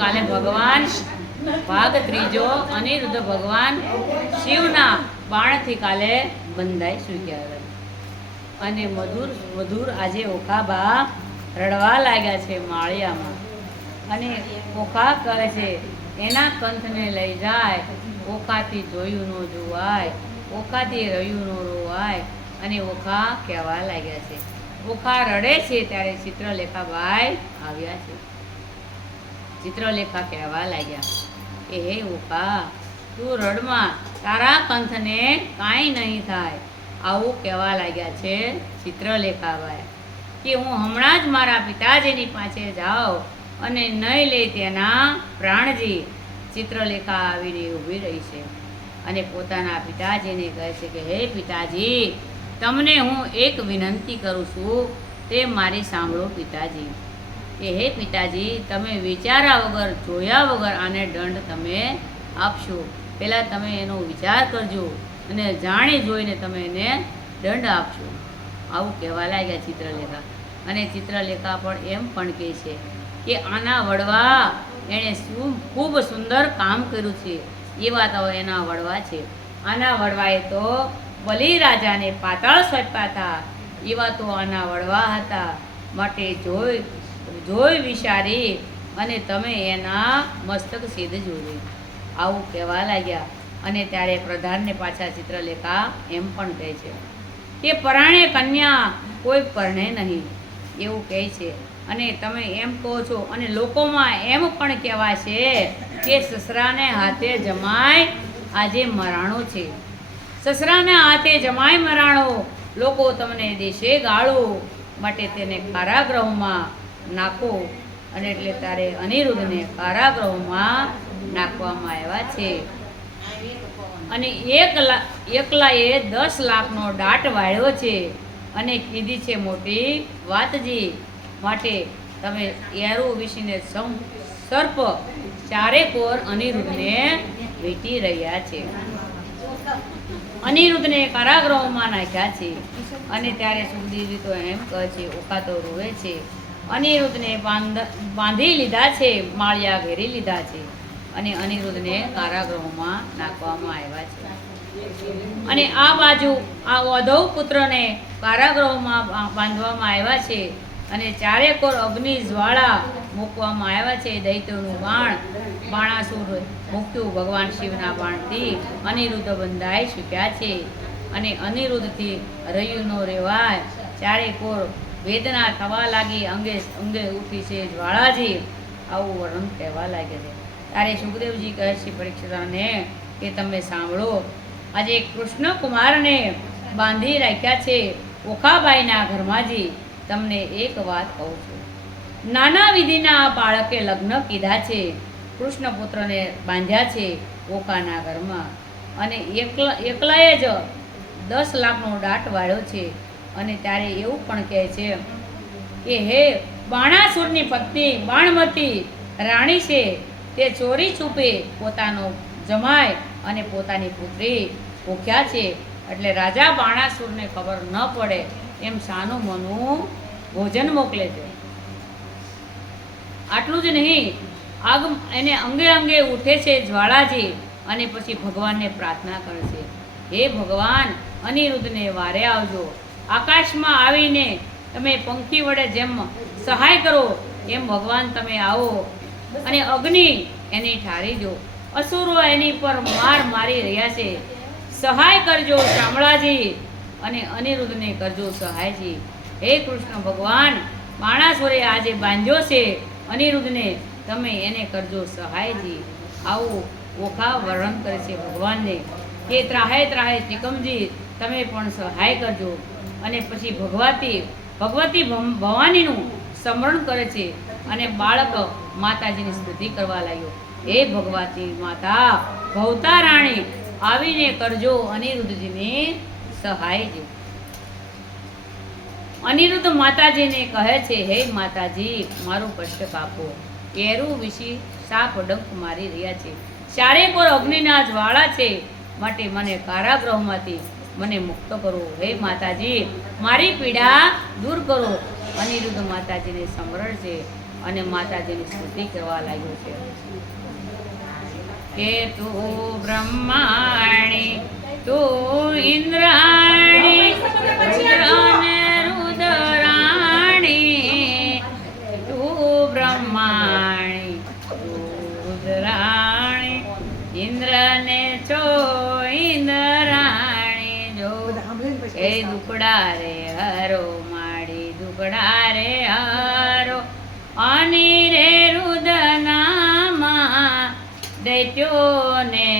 કાલે ભગવાન ભાગ ત્રીજો અનિરુદ્ધ ભગવાન શિવના બાણથી કાલે બંધાઈ સૂક્યા અને મધુર આજે ઓખાબા રડવા લાગ્યા છે માળિયામાં અને ઓખા કહે છે એના કંથને લઈ જાય, ઓખાથી જોયું ન જોવાય, ઓખાથી રહ્યું ન રોવાય. અને ઓખા કહેવા લાગ્યા છે. ઓખા રડે છે ત્યારે ચિત્રલેખાબાઈ આવ્યા છે. ચિત્રલેખા કહેવા લાગ્યા કે હે ઓખા, તું રડમાં, તારા કંથને કાંઈ નહીં થાય. આવું કહેવા લાગ્યા છે ચિત્રલેખાબાઈ કે હું હમણાં જ મારા પિતાજીની પાસે જાઉં અને નહીં લે તેના પ્રાણજી. ચિત્રલેખા આવીને ઊભી રહી છે અને પોતાના પિતાજીને કહે છે કે હે પિતાજી, તમને હું એક વિનંતી કરું છું, તે મારી સાંભળો પિતાજી. કે હે પિતાજી, તમે વિચાર્યા વગર જોયા વગર આને દંડ તમે આપશો. પહેલાં તમે એનો વિચાર કરજો અને જાણી જોઈને તમે એને દંડ આપશો. આવું કહેવા લાગ્યા ચિત્રલેખા. અને ચિત્રલેખા પણ એમ પણ કહે છે કે આના વડવા એણે ખૂબ સુંદર કામ કર્યું છે, એવા તો એના વડવા છે. આના વડવાએ તો બલિરાજાને પાતાળ સોંપ્યા હતા, એવા તો આના વડવા હતા. માટે જોઈ વિચારી અને તમે એના મસ્તક સીધ જોડે. આવું કહેવા લાગ્યા. અને ત્યારે પ્રધાનને પાછા ચિત્રલેખા એમ પણ કહે છે કે પરાણે કન્યા કોઈ પરણે નહીં, એવું કહે છે. અને તમે એમ કહો છો અને લોકોમાં એમ પણ કહેવાય છે કે સસરાને હાથે જમાય આજે મરાણો છે. સસરાને હાથે જમાય મરાણો, લોકો તમને દેશે ગાળો, માટે તેને કારાગૃહમાં નાખો. અને એટલે તારે અનિરુદ્ધને કારાગૃહમાં નાખવામાં આવ્યા છે. અને એકલાએ 10 લાખનો દાટ વાળ્યો છે અને કીધી છે મોટી વાતજી. માટે તમે એરું વિશીને સર્પ ચારે કોર અનિરુદ્ધને વીંટી રહ્યા છે. અનિરુદ્ધને કારાગૃહમાં નાખ્યા છે. અને ત્યારે સુખદેવજી તો એમ કહે છે, ઓખા તો રોવે છે. અનિરુદ્ધને બાંધી લીધા છે, માળિયા ઘેરી લીધા છે અને અનિરુદ્ધને કારાગૃહમાં નાખવામાં આવ્યા છે. અને આ બાજુ આ ઉદ્ધવ પુત્રને કારાગૃહમાં બાંધવામાં આવ્યા છે અને ચારે કોર અગ્નિ જ્વાળા મૂકવામાં આવ્યા છે. દૈત્યોનું બાણાસુર મૂક્યું ભગવાન શિવના બાણથી. અનિરુદ્ધ બંધાઈ ચૂક્યા છે અને અનિરુદ્ધથી રહ્યું ન રહેવાય. ચારે કોર વેદના થવા લાગી, અંગે અંગે ઉઠી છે જ્વાળાજી. આવું વર્ણન કહેવા લાગે છે. ત્યારે સુખદેવજી કહે છે પરીક્ષિતને કે તમે સાંભળો, આજે કૃષ્ણ કુમારને બાંધી રાખ્યા છે ઓખાબાઈના ઘરમાંજી. તમને એક વાત કહું છું, નાના વિધિના બાળકે લગ્ન કીધા છે, કૃષ્ણ પુત્રને બાંધ્યા છે ઓખાના ઘરમાં. અને એકલાએ જ 10 લાખનો દાટ વાળ્યો છે. અને ત્યારે એવું પણ કહે છે કે હે બાણાસુરની પત્ની બાણમતી રાણી છે, તે ચોરી છુપે પોતાનો જમાય અને પોતાની પુત્રી ભૂખ્યા છે. એટલે રાજા બાણાસુરને ખબર ન પડે એમ સાનું મનું ભોજન મોકલે છે. આટલું જ નહીં, આગ એને અંગે અંગે ઉઠે છે જ્વાળાજી. અને પછી ભગવાનને પ્રાર્થના કરે છે, હે ભગવાન, અનિરુદ્ધને વારે આવજો. આકાશમાં આવીને તમે પંખી વડે જેમ સહાય કરો એમ ભગવાન તમે આવો અને અગ્નિ એની ઠારી દો. અસુરો એની પર માર મારી રહ્યા છે, સહાય કરજો શામળાજી અને અનિરુદ્ધને કરજો સહાયજી. હે કૃષ્ણ ભગવાન, બાણાસુરે આજે બાંધ્યો છે અનિરુદ્ધને, તમે એને કરજો સહાયજી. આવું ઓખા વર્ણન કરે છે ભગવાનને કે ત્રાહે ત્રાહે ત્રિકમજી તમે પણ સહાય કરજો. અને પછી ભગવતી ભવાનીનું સ્મરણ કરે છે અને બાળક માતાજીની સ્તુતિ કરવા લાગ્યો. હે ભગવતી માતા ભવતા રાણી, આવીને કરજો અનિરુદ્ધજીની સહાયજી. અનિરુદ્ધ માતાજીને કહે છે, હે માતાજી, મારું કષ્ટ કાપો. એરું વિશી સાપ ડંક મારી રહ્યા છે, ચારે કોર અગ્નિના જ્વાળા છે, માટે મને કારાગૃહમાંથી મને મુક્ત કરો. હે માતાજી, મારી પીડા દૂર કરો. અનિરુદ્ધ માતાજીને સમરણ છે અને માતાજીની સ્તુતિ કરવા લાગ્યો છે કે તું બ્રહ્માણી, તું ઇન્દ્રાણી, રુદ્ર અને રુદ્રાણી, તું બ્રહ્માણી, તું રુદ્રાણી, ઇન્દ્રને છો ઇન્દ્રાણી જો. એ દુકડા રે હરો માડી, દુકડા રે હરો, અની રે રુદનામાં દૈત્યોને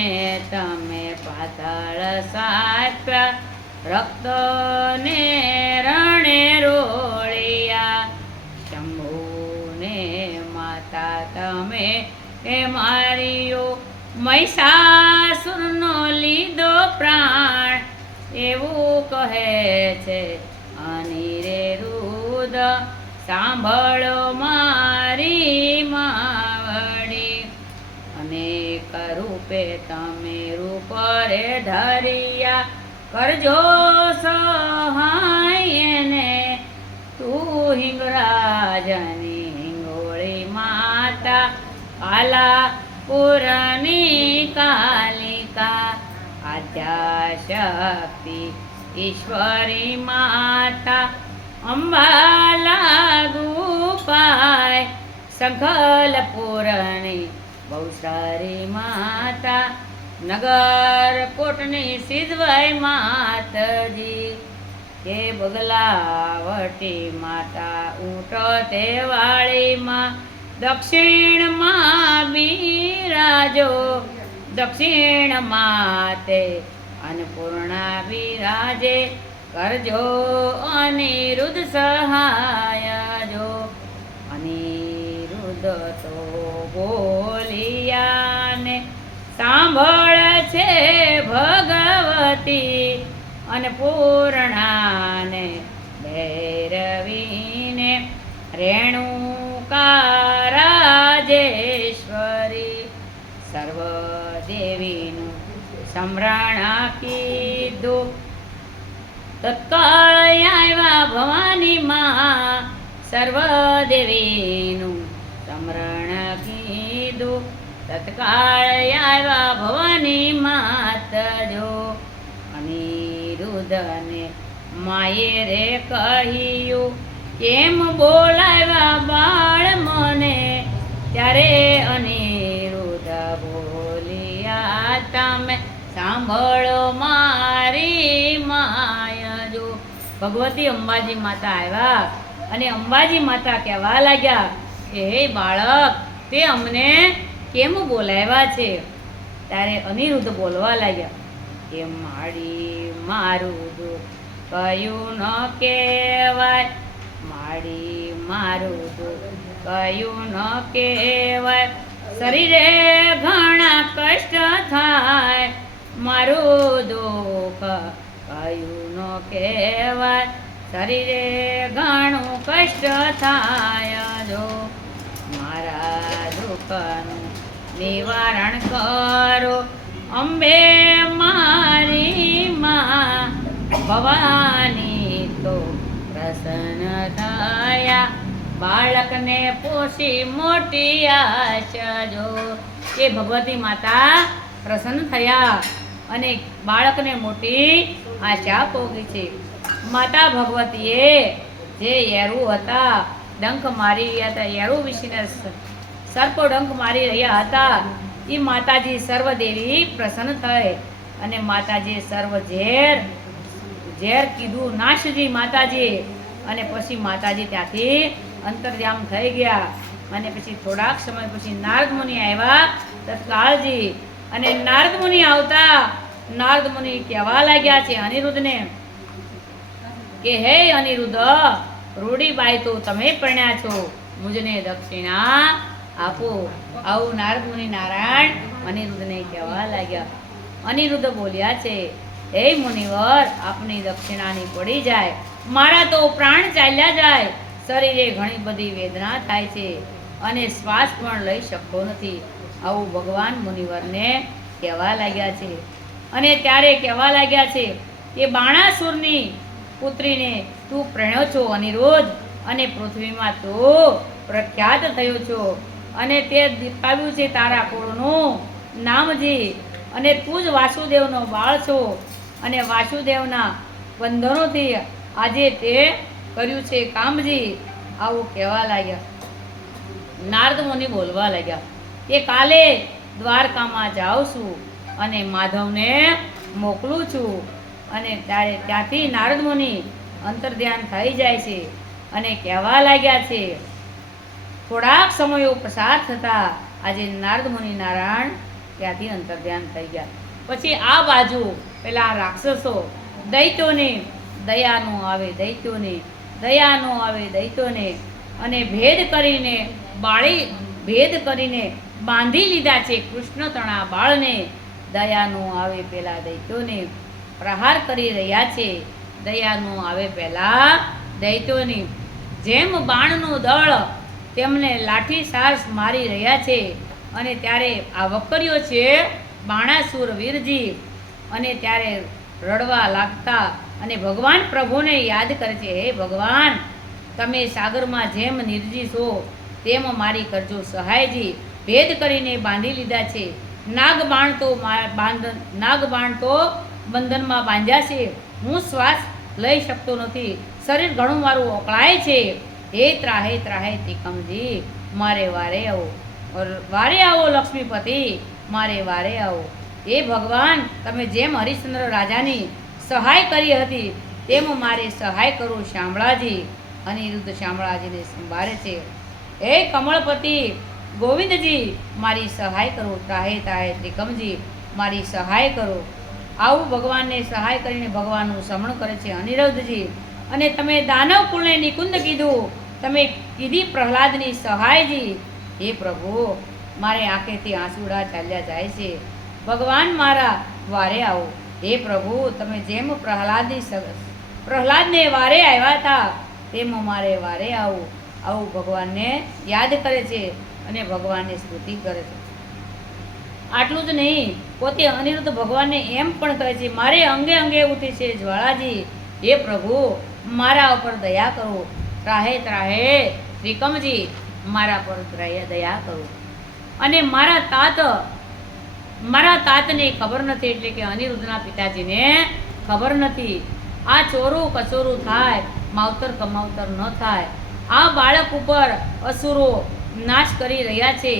તમે પાતાળ સાપ્યા, રક્તને રણે રોળિયા, શંભુને માતા તમે એ માર્યો, મહિષાસુરનો લીધો પ્રાણ, એવું કહે છે અનિરુદ્ધ, સાંભળો મારી માવડી. અનેક રૂપે તમે રૂપ રે ધરિયા, કરજો સહાય ને, તું હિંગરાજની હિંગોળી માતા, કાલાપુરની કાલિકા, આદ્યાશક્તિ ઈશ્વરી માતા, અંબાલા ગુપાય, સંખલપુરની બહુ સારી માતા, નગર કોટની સિદ્ધવાય માતજી. કે બગલાવટી માતા, ઊંટ તે વાળીમાં, દક્ષિણમાં બિરાજો, દક્ષિણમાં તે અન્નપૂર્ણા બિરાજે, કરજો અનિરુદ્ધ સહાય જો. અનિરુદ્ધ તો બોલિયાને સાંભળ છે ભગવતી, અન્નપૂર્ણાને ભૈરવીને રેણુકા રાજેશ્વરી, સર્વદેવીનું સમરણ કીધું, તત્કાળ આવ્યા ભવાની માં, સર્વદેવીનું સમરણ કીધું, તત્કાળ આવ્યા ભવાની માત જો. અનિરુદ્ધને માયે રે કહ્યું, કેમ બોલાવ્યા બાળ મને, ત્યારે અનિરુદ્ધ બોલિયા, તમે સાંભળો મારી માય જો. ભગવતી અંબાજી માતા આવ્યા અને અંબાજી માતા કહેવા લાગ્યા કે હે બાળક, તે અમને કેમ બોલાવ્યા છે? ત્યારે અનિરુદ્ધ બોલવા લાગ્યા કે માડી મારું દુઃખ કયું ન કહેવાય, માડી મારું દુઃખ કયું ન કહેવાય, શરીરે ઘણા કષ્ટ થાય, મારું દુઃખ કયું ન કહેવાય, શરીરે ઘણું કષ્ટ થાય જો. મારા દુઃખનું નિવારણ કરો, અંબે મારી માં, ભવાની તો પ્રસન્ન થયા, બાળકને પોષી મોટી આશા જો. એ ભગવતી માતા પ્રસન્ન થયા અને બાળકને મોટી આશા પોગી છે. માતા ભગવતીએ જે યેરુ હતા, ડંખ મારી રહ્યા હતા, યેરુ વિશીને સર્પો ડંખ મારી રહ્યા હતા, એ માતાજી સર્વદેવી પ્રસન્ન થઈ અને માતાજીએ સર્વ ઝેર કીધું નાશજી માતાજી. અને પછી માતાજી ત્યાંથી અંતર્યામ થઈ ગયા. અને પછી થોડાક સમય પછી નારદ મુનિ આવ્યા તત્કાળજી. અને નારદ મુનિ આવતા નારદ મુનિ કહેવા લાગ્યા છે અનિરુદ્ધને કે હે અનિરુદ્ધ, રૂડીબાઈ તો તમે પરણ્યા છો, મુજને દક્ષિણા આપો. આવું નારદ મુનિ નારાયણ અનિરુદ્ધને કહેવા લાગ્યા. અનિરુદ્ધ બોલ્યા છે, હે મુનિવર, આપની દક્ષિણાની પડી જાય, મારા તો પ્રાણ ચાલ્યા જાય, શરીરે ઘણી બધી વેદના થાય છે અને શ્વાસ પણ લઈ શકતો નથી. આવું ભગવાન મુનિવરને કહેવા લાગ્યા છે. અને ત્યારે કહેવા લાગ્યા છે કે બાણાસુરની પુત્રીને તું પરણ્યો છો અનિરુદ્ધ, અને પૃથ્વીમાં તું પ્રખ્યાત થયો છો અને તે દીપાવ્યું છે તારા કુળનું નામજી, અને તું જ વાસુદેવનો બાળ છો અને વાસુદેવના બંધનોથી આજે તે કર્યું છે કામજી. આવું કહેવા લાગ્યા. નારદ મુનિ બોલવા લાગ્યા કે કાલે દ્વારકામાં જાઉં છું અને માધવને મોકલું છું. અને ત્યારે ત્યાંથી નારદ મુનિ અંતર્ધ્યાન થઈ જાય છે અને કહેવા લાગ્યા છે. થોડાક સમયો પસાર થતા આજે નારદ મુનિ નારાયણ ત્યાંથી અંતર્ધ્યાન થઈ ગયા. પછી આ બાજુ પેલા રાક્ષસો દૈત્યોને દયા નો આવે દૈત્યોને દયા નો આવે દૈત્યોને અને ભેદ કરીને બાંધી લીધા છે કૃષ્ણ તણા બાળને. દયા નો આવે પેલા દૈત્યોને પ્રહાર કરી રહ્યા છે. દયા નો આવે પેલા દૈત્યોને જેમ બાણનું દળ તેમને લાઠી સાર્સ મારી રહ્યા છે. અને ત્યારે આ વકર્યો છે બાણાસુર વીરજી, અને ત્યારે રડવા લાગતા અને ભગવાન પ્રભુને યાદ કરે છે. હે ભગવાન, તમે સાગરમાં જેમ નિર્જી છો તેમ મારી કરજો સહાયજી. ભેદ કરીને બાંધી લીધા છે. નાગબાણ તો બંધનમાં બાંધ્યા છે. હું શ્વાસ લઈ શકતો નથી. શરીર ઘણું મારું ઓકળાય છે. હે ત્રાહે ત્રિકમજી, મારે વારે આવો, વારે આવો લક્ષ્મીપતિ, મારે વારે આવો. હે ભગવાન, તમે જેમ હરિશ્ચંદ્ર રાજાની સહાય કરી હતી તેમ મારે સહાય કરો શામળાજી. અનિરુદ્ધ શામળાજીને સંભાળે છે. હે કમળપતિ ગોવિંદજી, મારી સહાય કરો. ત્રાહે ત્રિકમજી, મારી સહાય કરો. આવું ભગવાનને સહાય કરીને ભગવાનનું સમણ કરે છે અનિરુદ્ધજી. અને તમે દાનવ કુળને નિકુંદ કીધું, તમે કીધી પ્રહલાદની સહાયજી. હે પ્રભુ, મારે આંખેથી આંસુડા ચાલ્યા જાય છે. ભગવાન મારા વારે આવો. હે પ્રભુ, તમે જેમ પ્રહલાદને વારે આવ્યા હતા તેમ મારે વારે આવો. આવું ભગવાનને યાદ કરે છે અને ભગવાનની સ્તુતિ કરે છે. આટલું જ નહીં, પોતે અનિરુદ્ધ ભગવાનને એમ પણ કહે છે, મારે અંગે અંગે ઉઠી છે જ્વાળાજી. હે પ્રભુ, મારા ઉપર દયા કરો. ત્રાહે ત્રિકમજી, મારા પર દયા કરો. અને મારા તાતને ખબર નથી, એટલે કે અનિરુદ્ધના પિતાજીને ખબર નથી. આ ચોરું કચોરું થાય, માવતર કમાવતર ન થાય. આ બાળક ઉપર અસુરો નાશ કરી રહ્યા છે.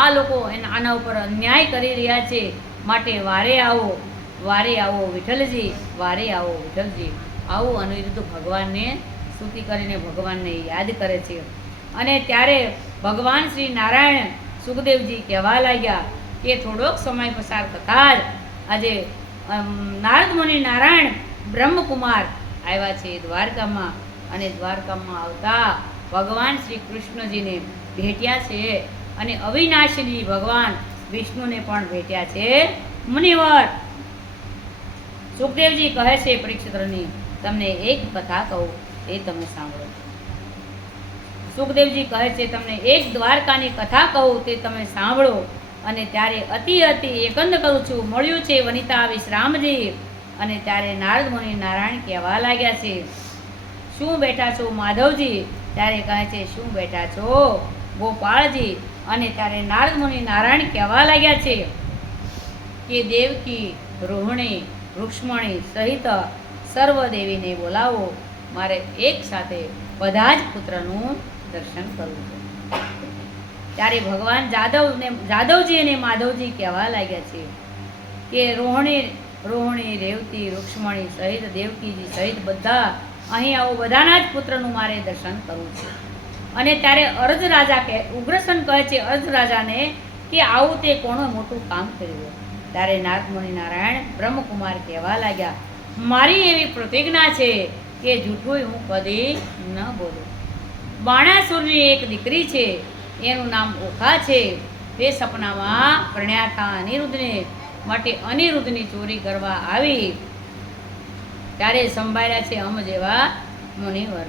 આ લોકો આના ઉપર અન્યાય કરી રહ્યા છે. માટે વારે આવો વિઠ્ઠલજી, વારે આવો વિઠ્ઠલજી. આવું અનિરુદ્ધ ભગવાનને સ્તુતિ કરીને ભગવાનને યાદ કરે છે. અને ત્યારે ભગવાન શ્રી નારાયણ સુખદેવજી કહેવા લાગ્યા કે થોડોક સમય પસાર થતાં જ આજે નારદ મુનિ નારાયણ બ્રહ્મકુમાર આવ્યા છે દ્વારકામાં. અને દ્વારકામાં આવતા ભગવાન શ્રી કૃષ્ણજીને ભેટ્યા છે અને અવિનાશી ભગવાન વિષ્ણુને પણ ભેટ્યા છે. મુનિવર સુખદેવજી કહે છે પરીક્ષિતની, તમને એક કથા કહું એ તમે સાંભળો. સુખદેવજી કહે છે, તમને એક દ્વારકાની કથા કહું તે તમે સાંભળો. અને ત્યારે અતિ એકંદ કરું છું, મળ્યું છે વનિતા વિશ્રામજી. અને ત્યારે નારદ મુનિ નારાયણ કહેવા લાગ્યા છે, શું બેઠા છો માધવજી? ત્યારે કહે છે, શું બેઠા છો ગોપાળજી? અને ત્યારે નારદ મુનિ નારાયણ કહેવા લાગ્યા છે કે દેવકી, રોહિણી, રુક્ષ્મણી સહિત સર્વ દેવીને બોલાવો. મારે એક સાથે બધા જ પુત્રનું દર્શન કરવું છે. ત્યારે ભગવાન જાદવજી અને માધવજી કહેવા લાગ્યા છે કે રોહિણી, રેવતી, રુક્ષ્મણી સહિત દેવકીજી સહિત બધા અહીં આવો. બધાના જ પુત્રનું મારે દર્શન કરવું છે. અને ત્યારે અર્ધ રાજા ઉગ્રસેન કહે છે અર્ધ રાજાને કે આવું તે કોણ મોટું કામ કર્યું. ત્યારે નારદ મુનિ નારાયણ બ્રહ્મકુમાર કહેવા લાગ્યા, મારી એવી પ્રતિજ્ઞા છે કે જૂઠું હું કદી ન બોલું. બાણાસુરની એક દીકરી છે, એનું નામ ઓખા છે. તે સપનામાં પરણ્યા હતા અનિરુદ્ધને. માટે અનિરુદ્ધની ચોરી કરવા આવી ત્યારે સંભાળ્યા છે અમ જેવા મુનિવર.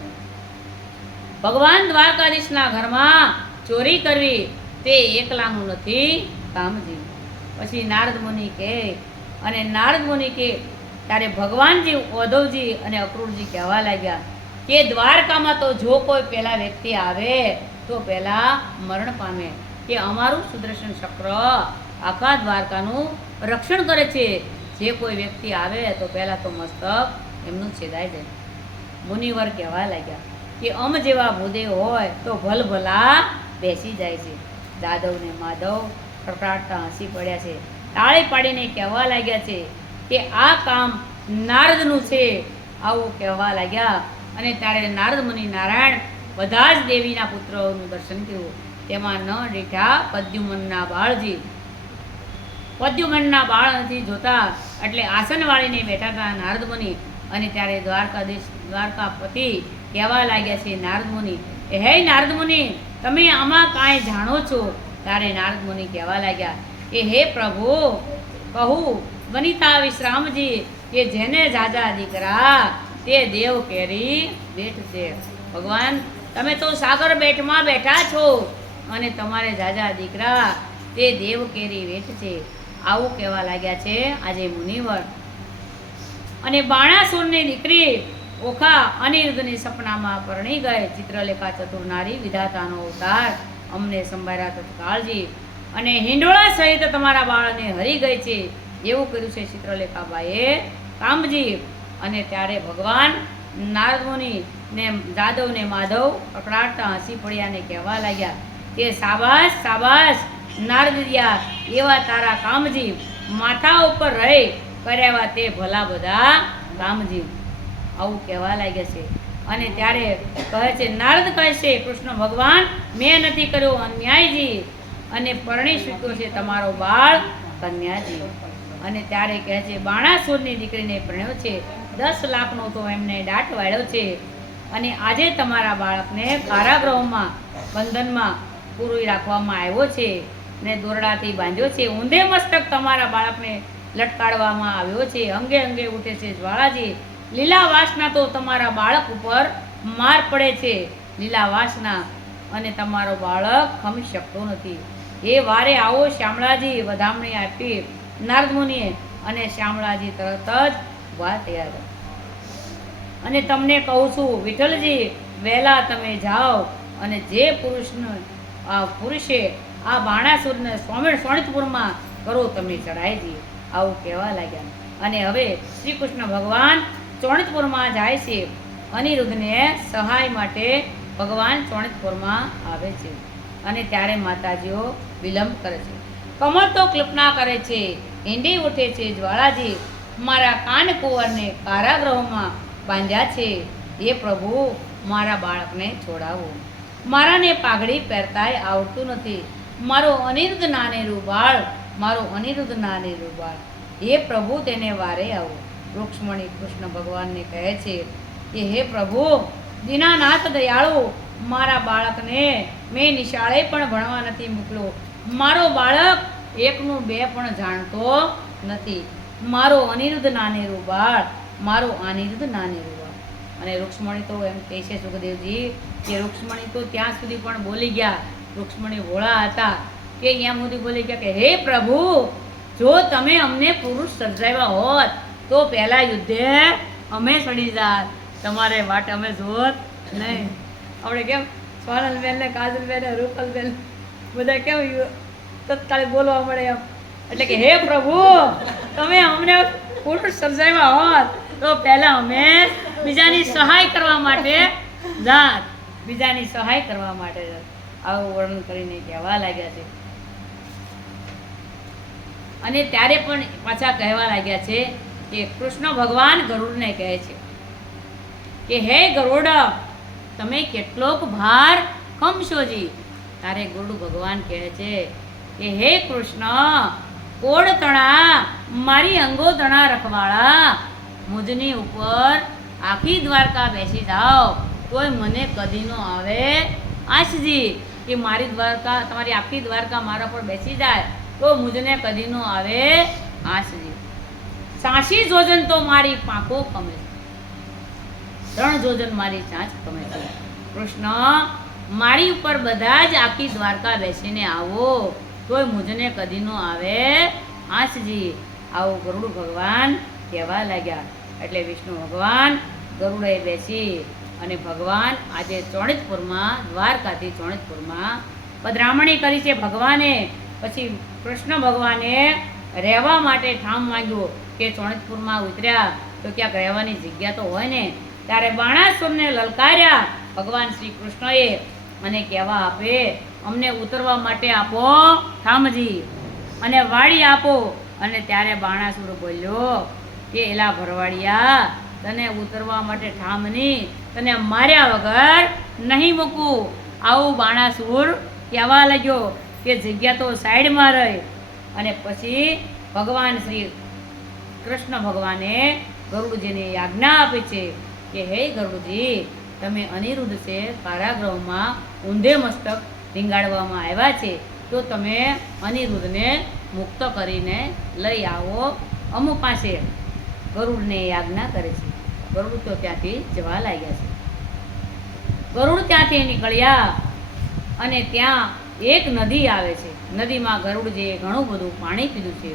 ભગવાન દ્વારકાધીશના ઘરમાં ચોરી કરવી તે એકલાનું નથી કામજી. પછી નારદ મુનિ કહે, અને નારદ મુનિ કહે ત્યારે ભગવાનજી ઉદ્ધવજી અને અક્રૂરજી કહેવા લાગ્યા કે દ્વારકામાં તો જો કોઈ પેલા વ્યક્તિ આવે તો પહેલાં મરણ પામે. કે અમારું સુદર્શન ચક્ર આખા દ્વારકાનું રક્ષણ કરે છે. જે કોઈ વ્યક્તિ આવે તો પહેલાં તો મસ્તક એમનું છેદાઈ જાય. મુનિવર કહેવા લાગ્યા કે જેવા ભૂદેવ હોય તો ભલભલા બેસી જાય છે. દાદવ ને માધવ ખડખડાટતા હસી પડ્યા છે. તાળી પાડીને કહેવા લાગ્યા છે કે આ કામ નારદનું છે. આવું કહેવા લાગ્યા. અને ત્યારે નારદ મુનિ નારાયણ બધા જ દેવીના પુત્રોનું દર્શન કર્યું. તેમાં ન દીઠા પદ્યુમનના બાળજી. પદ્યુમનના બાળ નથી જોતા એટલે આસન વાળીને બેઠા હતા નારદ મુનિ. અને ત્યારે દ્વારકાપતિ કહેવા લાગ્યા છે નારદ મુનિ, હે નારદ મુનિ, તમે આમાં કાંઈ જાણો છો? ત્યારે નારદ મુનિ કહેવા લાગ્યા કે હે પ્રભુ, કહું વનિતા વિશ્રામજી કે જેને જાજા દીકરા તે દેવ કેરી બેઠ છે. ભગવાન, તમે તો સાગર બેઠમાં બેઠા છો અને તમારે જાજા દીકરા તે દેવ કેરી વેઠ છે. આવું કહેવા લાગ્યા છે આજે મુનિવર. અને બાણાસુરની દીકરી ઓખા અનિરુદ્ધની સપનામાં પરણી ગઈ. ચિત્રલેખા ચતુર્નારી વિધાતાનો અવતાર અમને સંભાળ્યા તત્કાળજી. અને હિંડોળા સહિત તમારા બાળને હરી ગઈ છે એવું કર્યું છે ચિત્રલેખાબાઈએ કામજી. અને ત્યારે ભગવાન નારદ મુનિ ને જાદવ ને માધવ અકળાટતા હસી પડ્યા ને કહેવા લાગ્યા કે શાબાશ શાબાશ નારદિયા, એવા તારા કામજી માથા ઉપર રહી કર્યા તે ભલા બધા કામજી. આવું કહેવા લાગ્યા છે. અને ત્યારે કહે છે નારદ કહે છે કૃષ્ણ ભગવાન, મેં નથી કર્યો અન્યાયજી અને પરણી ચૂક્યો છે તમારો બાળ કન્યાજી. અને ત્યારે કહે છે બાણાસુરની દીકરીને પરણ્યો છે, 10 લાખનો તો એમને દાટ વાળ્યો છે. અને આજે તમારા બાળકને કારાગૃહમાં બંધનમાં પૂરી રાખવામાં આવ્યો છે ને દોરડાથી બાંધ્યો છે. ઊંધે મસ્તક તમારા બાળકને લટકાડવામાં આવ્યો છે. અંગે અંગે ઉઠે છે જ્વાળાજી. લીલા વાસના તો તમારા બાળક ઉપર માર પડે છે, લીલા વાસના. અને તમારો બાળક ખમી શકતો નથી. એ વારે આવો શ્યામળાજી, વધામણી આપી નારદ મુનિએ. અને શ્યામળાજી તરત જ ઊભા થયા. અને તમને કહું છું વિઠ્ઠલજી, વહેલા તમે જાઓ અને જે પુરુષે આ બાણાસુરને સોણિતપુરમાં કરો તમે ચડાઈજી. આવું કહેવા લાગ્યા. અને હવે શ્રી કૃષ્ણ ભગવાન સોણિતપુરમાં જાય છે. અનિરુદ્ધને સહાય માટે ભગવાન સોણિતપુરમાં આવે છે. અને ત્યારે માતાજીઓ વિલંબ કરે છે. કમળ તો કલ્પના કરે છે, ઈંડી ઉઠે છે જ્વાળાજી. મારા કાન કુંવરને કારાગૃહમાં બાંધ્યા છે. એ પ્રભુ, મારા બાળકને છોડાવો. મારાને પાઘડી પહેરતાય આવડતું નથી. મારો અનિરુદ્ધ નાનેરું બાળ, મારો અનિરુદ્ધ નાનેરું બાળ. હે પ્રભુ, તેને વારે આવો. રૂક્ષ્મણી કૃષ્ણ ભગવાનને કહે છે કે હે પ્રભુ દીનાનાથ દયાળુ, મારા બાળકને મેં નિશાળે પણ ભણવા નથી મોકલ્યો. મારો બાળક 1 નું 2 પણ જાણતો નથી. મારો અનિરુદ્ધ નાનેરું બાળ, મારો અનિરુદ્ધ નાનેરું બાળ. અને રૂક્ષ્મણી તો એમ કહે છે સુખદેવજી કે રૂક્ષ્મણી તો ત્યાં સુધી પણ બોલી ગયા. રૂક્ષ્મણી ભોળા હતા કે અહીંયા સુધી બોલી ગયા કે હે પ્રભુ, જો તમે અમને પુરુષ સર્જાવ્યા હોત તો પહેલા યુદ્ધે અમે સડી જાત, તમારે વાટ અમે જોત નહીં. આપણે કેમ સોનલબેન ને કાજલબેન ને રૂપલબેન બધા કેમ તત્કાળ બોલવા મળે એમ. એટલે કે હે પ્રભુ, તમે અમને પુરુષ સર્જાવ્યા હોત તો પહેલા અમે બીજાની સહાય કરવા માટે જાત, બીજાની સહાય કરવા માટે જાત. આવું વર્ણન કરીને કહેવા લાગ્યા છે. અને ત્યારે પણ પાછા કહેવા લાગ્યા છે કે કૃષ્ણ ભગવાન ગરુડને કહે છે કે હે ગરુડ, તમે કેટલોક ભાર ખમશોજી. તારે ગરુડ ભગવાન કહે છે કે હે કૃષ્ણ, કોડ તણા મારી અંગો તણા રખવાળા, મુજની ઉપર આખી દ્વારકા બેસી જાઓ તોય મને કદી નો આવે આશજી. કે મારી દ્વારકા, તમારી આખી દ્વારકા મારા પર બેસી જાય તો મુજને કદી નો આવે આશજી. 86 જોજન તો મારી પાંખો ખમે, 3 જોજન મારી ચાંચ ખમે છે. કૃષ્ણ, મારી ઉપર બધા જ આખી દ્વારકા બેસીને આવો તોય મુજને કદી નો આવે આશજી. આવું ગરુડ ભગવાન કહેવા લાગ્યા. એટલે વિષ્ણુ ભગવાન ગરુડે બેસી અને ભગવાન આજે ચોણિતપુરમાં, દ્વારકાથી ચોણિતપુરમાં પધરામણી કરી છે ભગવાને. પછી કૃષ્ણ ભગવાને રહેવા માટે ઠામ માંગ્યો કે ચોણિતપુરમાં ઉતર્યા તો ક્યાંક રહેવાની જગ્યા તો હોય ને. ત્યારે બાણાસુરને લલકાર્યા ભગવાન શ્રી કૃષ્ણએ અને કહેવા આપે, અમને ઉતરવા માટે આપો ઠામજી, અને વાળી આપો. અને ત્યારે બાણાસુર બોલ્યો કે એલા ભરવાડિયા, તને ઉતરવા માટે ઠામ નહીં, તને માર્યા વગર નહીં મૂકું. આવું બાણાસુર કહેવા લાગ્યો કે જગ્યા તો સાઈડમાં રહી. અને પછી ભગવાન શ્રી કૃષ્ણ ભગવાને ગરુડજીને આજ્ઞા આપી છે કે હે ગરુડજી, તમે અનિરુદ્ધ છે કારાગૃહમાં ઊંધે મસ્તક રીંગાડવામાં આવ્યા છે, તો તમે અનિરુદ્ધને મુક્ત કરીને લઈ આવો અમુક પાસે. ગરુડને આજ્ઞા કરે છે. ગરુડ તો ત્યાંથી જવા લાગ્યા છે. ગરુડ ત્યાંથી નીકળ્યા અને ત્યાં એક નદી આવે છે. નદીમાં ગરુડજીએ ઘણું બધું પાણી પીધું છે.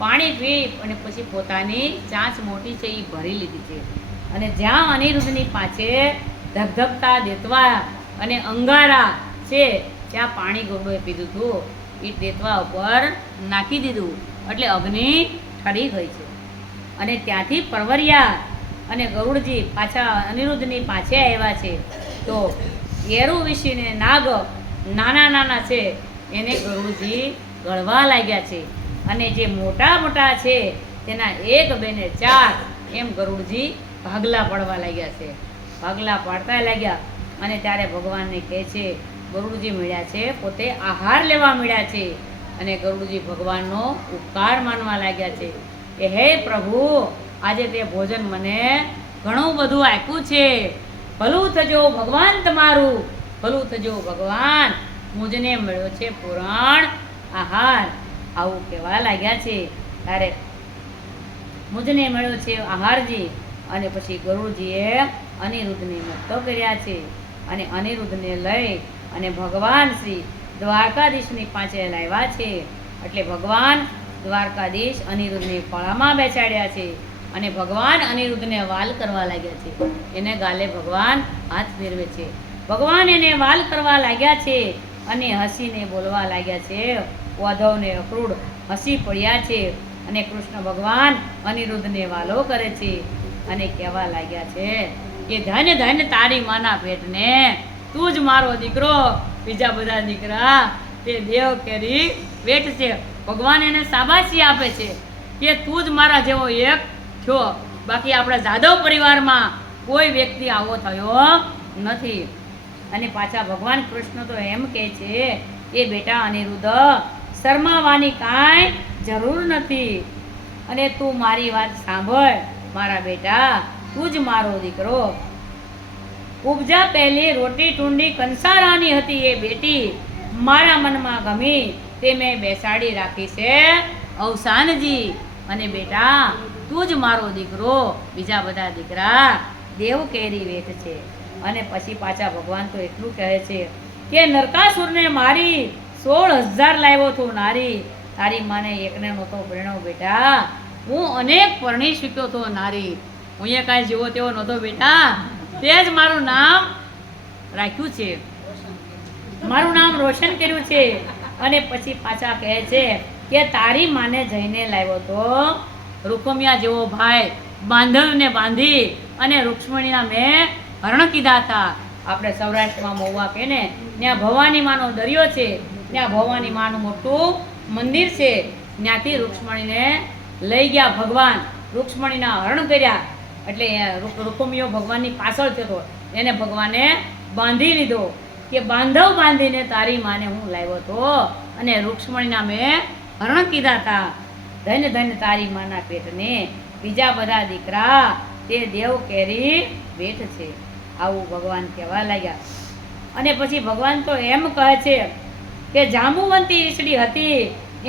પાણી પી અને પછી પોતાની ચાંચ મોટી છે એ ભરી લીધી છે. અને જ્યાં અનિરુદ્ધની પાસે ધગધગતા દેતવા અને અંગારા છે ત્યાં પાણી ગરુડોએ પીધું હતું. એ દેતવા ઉપર નાખી દીધું એટલે અગ્નિ ઠરી ગઈ છે. અને ત્યાંથી પરવર્યા અને ગરુડજી પાછા અનિરુદ્ધની પાસે આવ્યા છે. તો એરુ વિશીને નાગ નાના નાના છે એને ગરુડજી ગળવા લાગ્યા છે. અને જે મોટા મોટા છે તેના 1, 2 ને 4 એમ ગરુડજી ભાગલા પાડવા લાગ્યા છે. ભાગલા પાડતા લાગ્યા. અને ત્યારે ભગવાનને કહે છે, ગરુડજી મળ્યા છે પોતે આહાર લેવા મળ્યા છે. અને ગરુડજી ભગવાનનો ઉપકાર માનવા લાગ્યા છે કે હે પ્રભુ, આજે તે ભોજન મને ઘણું બધું આપ્યું છે. ભલું થજો ભગવાન તમારું, ભલું થજો ભગવાન, મુજને મળ્યો છે પુરાણ આહાર. આવું કહેવા લાગ્યા છે. ત્યારે મુજને મળ્યો છે આહારજી. અને પછી ગરુડજીએ અનિરુદ્ધને મુક્ત કર્યા છે. અને અનિરુદ્ધને લઈ અને ભગવાન શ્રી દ્વારકાધીશની પાસે લાવ્યા છે. એટલે ભગવાન દ્વારકાધીશ અનિરુદ્ધને પળામાં બેસાડ્યા છે. અને ભગવાન અનિરુદ્ધને વાલ કરવા લાગ્યા છે. એને ગાલે ભગવાન હાથ ફેરવે છે. ભગવાન એને વાલ કરવા લાગ્યા છે અને હસીને બોલવા લાગ્યા છે. ઉદ્ધવ ને અક્રૂર હસી પડ્યા છે. અને કૃષ્ણ ભગવાન અનિરુદ્ધને વાલો કરે છે અને કહેવા લાગ્યા છે કે ધન્ય ધન્ય તારી માના પેટને, તું જ મારો દીકરો, બીજા બધા દીકરા તે દેવ કેરી વેઠ છે. ભગવાન એને શાબાશી આપે છે કે તું જ મારા જેવો એક છો. બાકી આપણા જાદવ પરિવારમાં કોઈ વ્યક્તિ આવો થયો નથી. અને પાછા ભગવાન કૃષ્ણ તો એમ કહે છે કે બેટા અનિરુદ્ધ, શરમાવાની કાંઈ જરૂર નથી. અને તું મારી વાત સાંભળ મારા બેટા, તું જ મારો દીકરો. ઉપજા પહેલી રોટી ટૂંડી કંસારાની હતી એ બેટી, મારા મનમાં ગમી તે મેં બેસાડી રાખી છે અવસાનજી. અને બેટા તું જ મારો દીકરો, બીજા બધા દીકરા દેવ કેરી વેઠ છે. અને પછી પાછા ભગવાન તો એટલું કહે છે કે નરકાસુરને મારી 16,000 લાવ્યો છું નારી, તારી માને એકને નહોતો પરણ્યો બેટા, હું અનેક પરણી શીખ્યો હતો નારી, હું એ કાંઈ જેવો તેવો નહોતો બેટા, તે જ મારું નામ રાખ્યું છે, મારું નામ રોશન કર્યું છે. અને પછી પાછા કહે છે કે તારી માને જઈને લાવ્યો તો રૂકમિયા જેવો ભાઈ, બાંધવને બાંધી અને રૂક્ષ્મણીના મેં હરણ કીધા હતા. આપણે સૌરાષ્ટ્રમાં મહુવા કહે ને, ત્યાં ભવાની માનો દરિયો છે, ત્યાં ભવાની માનું મોટું મંદિર છે. ત્યાંથી રૂક્ષ્મણીને લઈ ગયા ભગવાન, રૂક્ષ્મણીના હરણ કર્યા. એટલે રૂકમિયો ભગવાનની પાછળ થતો, એને ભગવાને બાંધી લીધો કે બાંધવ બાંધીને તારી માને હું લાવ્યો હતો અને રૂક્ષ્મણીના મેં હરણ કીધા હતા. ધન્ય ધન્ય તારી માના પેટને, બીજા બધા દીકરા તે દેવ કેરી વેઠ છે. આવું ભગવાન કહેવા લાગ્યા. અને પછી ભગવાન તો એમ કહે છે કે જાંબુવંતી ઈસડી હતી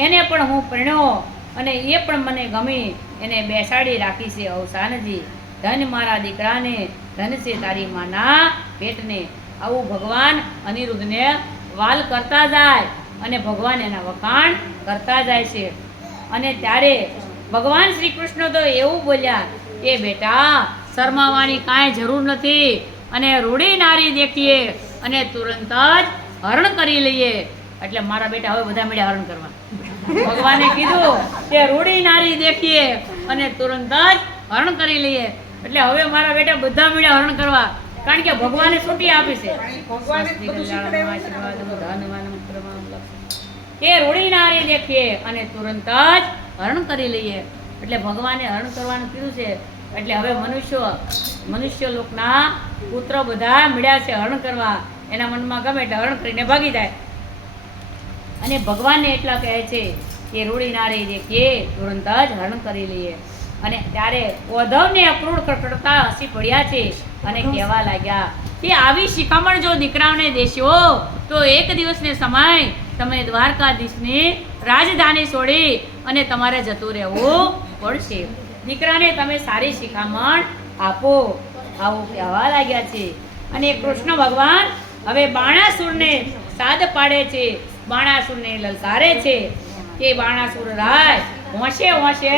એને પણ હું પરણ્યો અને એ પણ મને ગમી, એને બેસાડી રાખી છે અવસાનજી. ધન મારા દીકરાને, ધન છે તારી માના પેટને. આવું ભગવાન અનિરુદ્ધને વાલ કરતા જાય અને ભગવાન એના વખાણ કરતા જાય છે. અને ત્યારે ભગવાન શ્રી કૃષ્ણ તો એવું બોલ્યા કે બેટા શરમાવાની કાંઈ જરૂર નથી, અને રૂડી નારી દેખીએ અને તુરંત જ હરણ કરી લઈએ. એટલે મારા બેટા હવે બધા મળ્યા હરણ કરવા. ભગવાને કીધું કે રૂડી નારી દેખીએ અને તુરંત જ હરણ કરી લઈએ. એટલે હવે મારા બેટા બધા મળ્યા હરણ કરવા, કારણ કે ભગવાને છૂટી આપી છે. કે રૂડી નારી દેખીએ અને તુરંત જ હરણ કરી લઈએ. એટલે ભગવાને હરણ કરવાનું કીધું છે. એટલે હવે મનુષ્ય લોકના પુત્ર બધા મળ્યા છે હરણ કરવા. એના મનમાં ગમે એટલે હરણ કરીને ભાગી જાય. અને ભગવાનને એટલા કહે છે કે રૂડી નારી દેખીએ તુરંત જ હરણ કરી લઈએ. અને ત્યારે ઉદ્ધવને અક્રૂર ખડખડતા હસી પડ્યા છે અને કહેવા લાગ્યા કે આવી શિખામણ જો દીકરાઓને દેશો તો એક દિવસને સમય તમે દ્વારકાધીશની રાજધાની છોડી અને તમારે જતું રહેવું પડશે. દીકરાને તમે સારી શિખામણ આપો, આવું કહેવા લાગ્યા છે. અને કૃષ્ણ ભગવાન હવે બાણાસુરને સાદ પાડે છે, બાણાસુરને લલકારે છે કે બાણાસુર રાય હોંશે હોંશે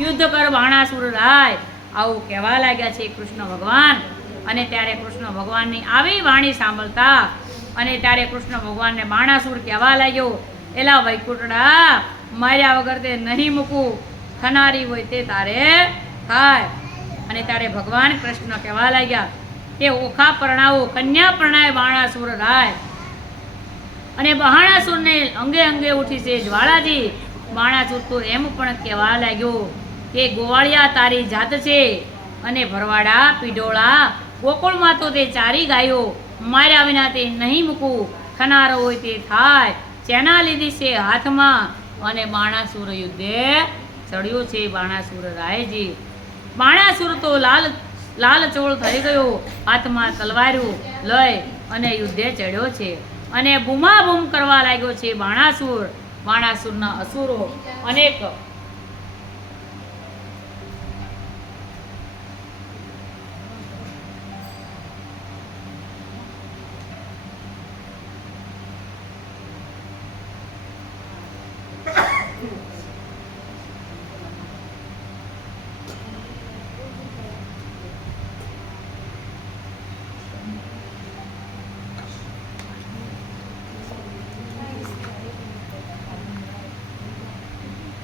યુદ્ધ કર બાણાસુર રાય, આવું કહેવા લાગ્યા છે કૃષ્ણ ભગવાન. અને ત્યારે કૃષ્ણ ભગવાનની આવી વાણી સાંભળતા અને ત્યારે કૃષ્ણ ભગવાનને બાણાસુર કહેવા લાગ્યો, એલા વૈકુંઠડા, માર્યા વગર તે નહીં મૂકું, થનારી હોય તે તારે થાય. અને ત્યારે ભગવાન કૃષ્ણ કહેવા લાગ્યા કે ઓખા પરણાવો, કન્યા પરણાય બાણાસુર રાય. અને બાણાસુરને અંગે અંગે ઉઠી છે જ્વાળાજી. બાણાસુર તો એમ પણ કહેવા લાગ્યો કે ગોવાળિયા તારી જાત છે અને ભરવાડા પીઢોળા ગોકુળમાં તો તે ચારી ગાયો, માર્યા વિના તે નહીં મૂકું, થનારો હોય તે થાય. ચેના લીધી છે હાથમાં અને બાણાસુર યુદ્ધે ચડ્યો છે બાણાસુર રાયજી. બાણાસુર તો લાલ ચોળ થઈ ગયો, હાથમાં તલવાર્યું લઈ અને યુદ્ધે ચડ્યો છે અને બૂમાબૂમ કરવા લાગ્યો છે બાણાસુર. બાણાસુરના અસુરો અનેક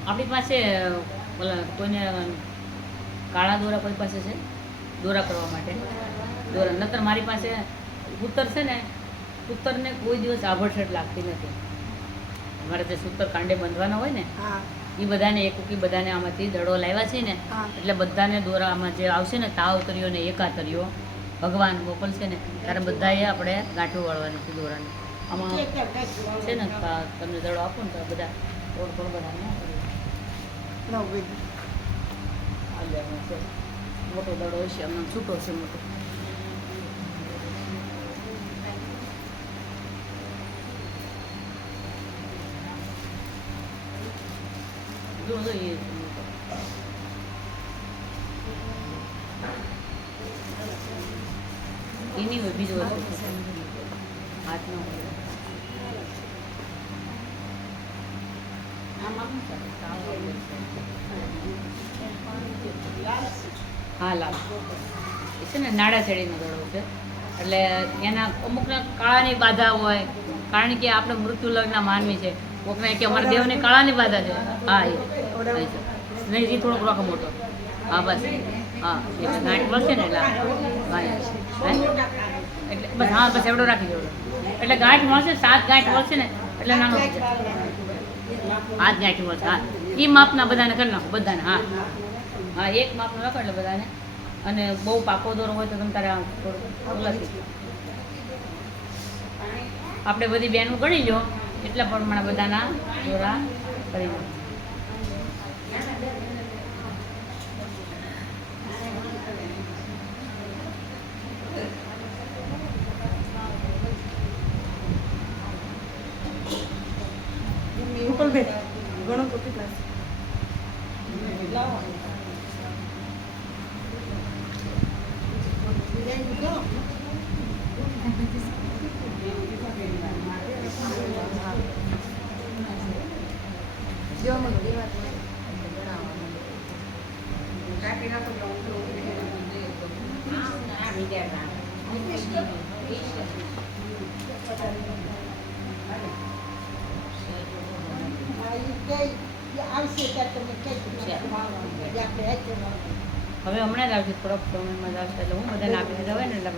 આપણી પાસે કોઈને કાળા દોરા કોઈ પાસે છે દોરા કરવા માટે? દોરા નતર મારી પાસે સૂતર છે ને, સૂતરને કોઈ દિવસ આભડછટ લાગતી નથી. અમારે જે સૂતર કાંડે બાંધવાના હોય ને એ બધાને એક બધાને આમાંથી દડો લાવ્યા છે ને, એટલે બધાને દોરા આમાં જે આવશે ને તાવ તર્યો ને એકાતર્યો ભગવાન મોકલશે ને ત્યારે બધાએ આપણે ગાંઠું વાળવાની છે દોરાને. આમાં છે ને તમને દડો આપો ને તો બધા થોડું થોડું બધાને મોટો દડો હશે, અમને છૂટો છે મોટો. એની હોય બીજો હાથનો હા લાલ એ છે ને નાડા ચડીનો દડો છે. એટલે એના અમુકના કાળાની બાધા હોય, કારણ કે આપણે મૃત્યુ લગ્નના માનવી છે. કોકને કે અમારા દેવને કાળાની બાધા છે. હા એ નહીં એ થોડોક રોખો મોટો. હા બસ હા એ ગાંઠ મળશે ને એટલે એટલે બસ હા બસ એવડો રાખી દેવડો. એટલે ગાંઠ મળશે 7 ગાંઠ મળશે ને એટલે નાનો 8 ગાંઠ મળશે. હા એ માપના બધાને કરી નાખો બધાને. હા હા એક માપનું રાખો એટલે બધાને. અને બહુ પાકો દોરો હોય તો તમે તારે થોડું ઓલાથી આપણે બધી બેનું ગણી લો એટલા પ્રમાણે બધાના દોરા કરી લો. ઘણો તો કેટલા હવે હમણાં જ આવશે, થોડોક સમયમાં જ આવશે. એટલે હું બધાને આપી દીધા હોય ને એટલે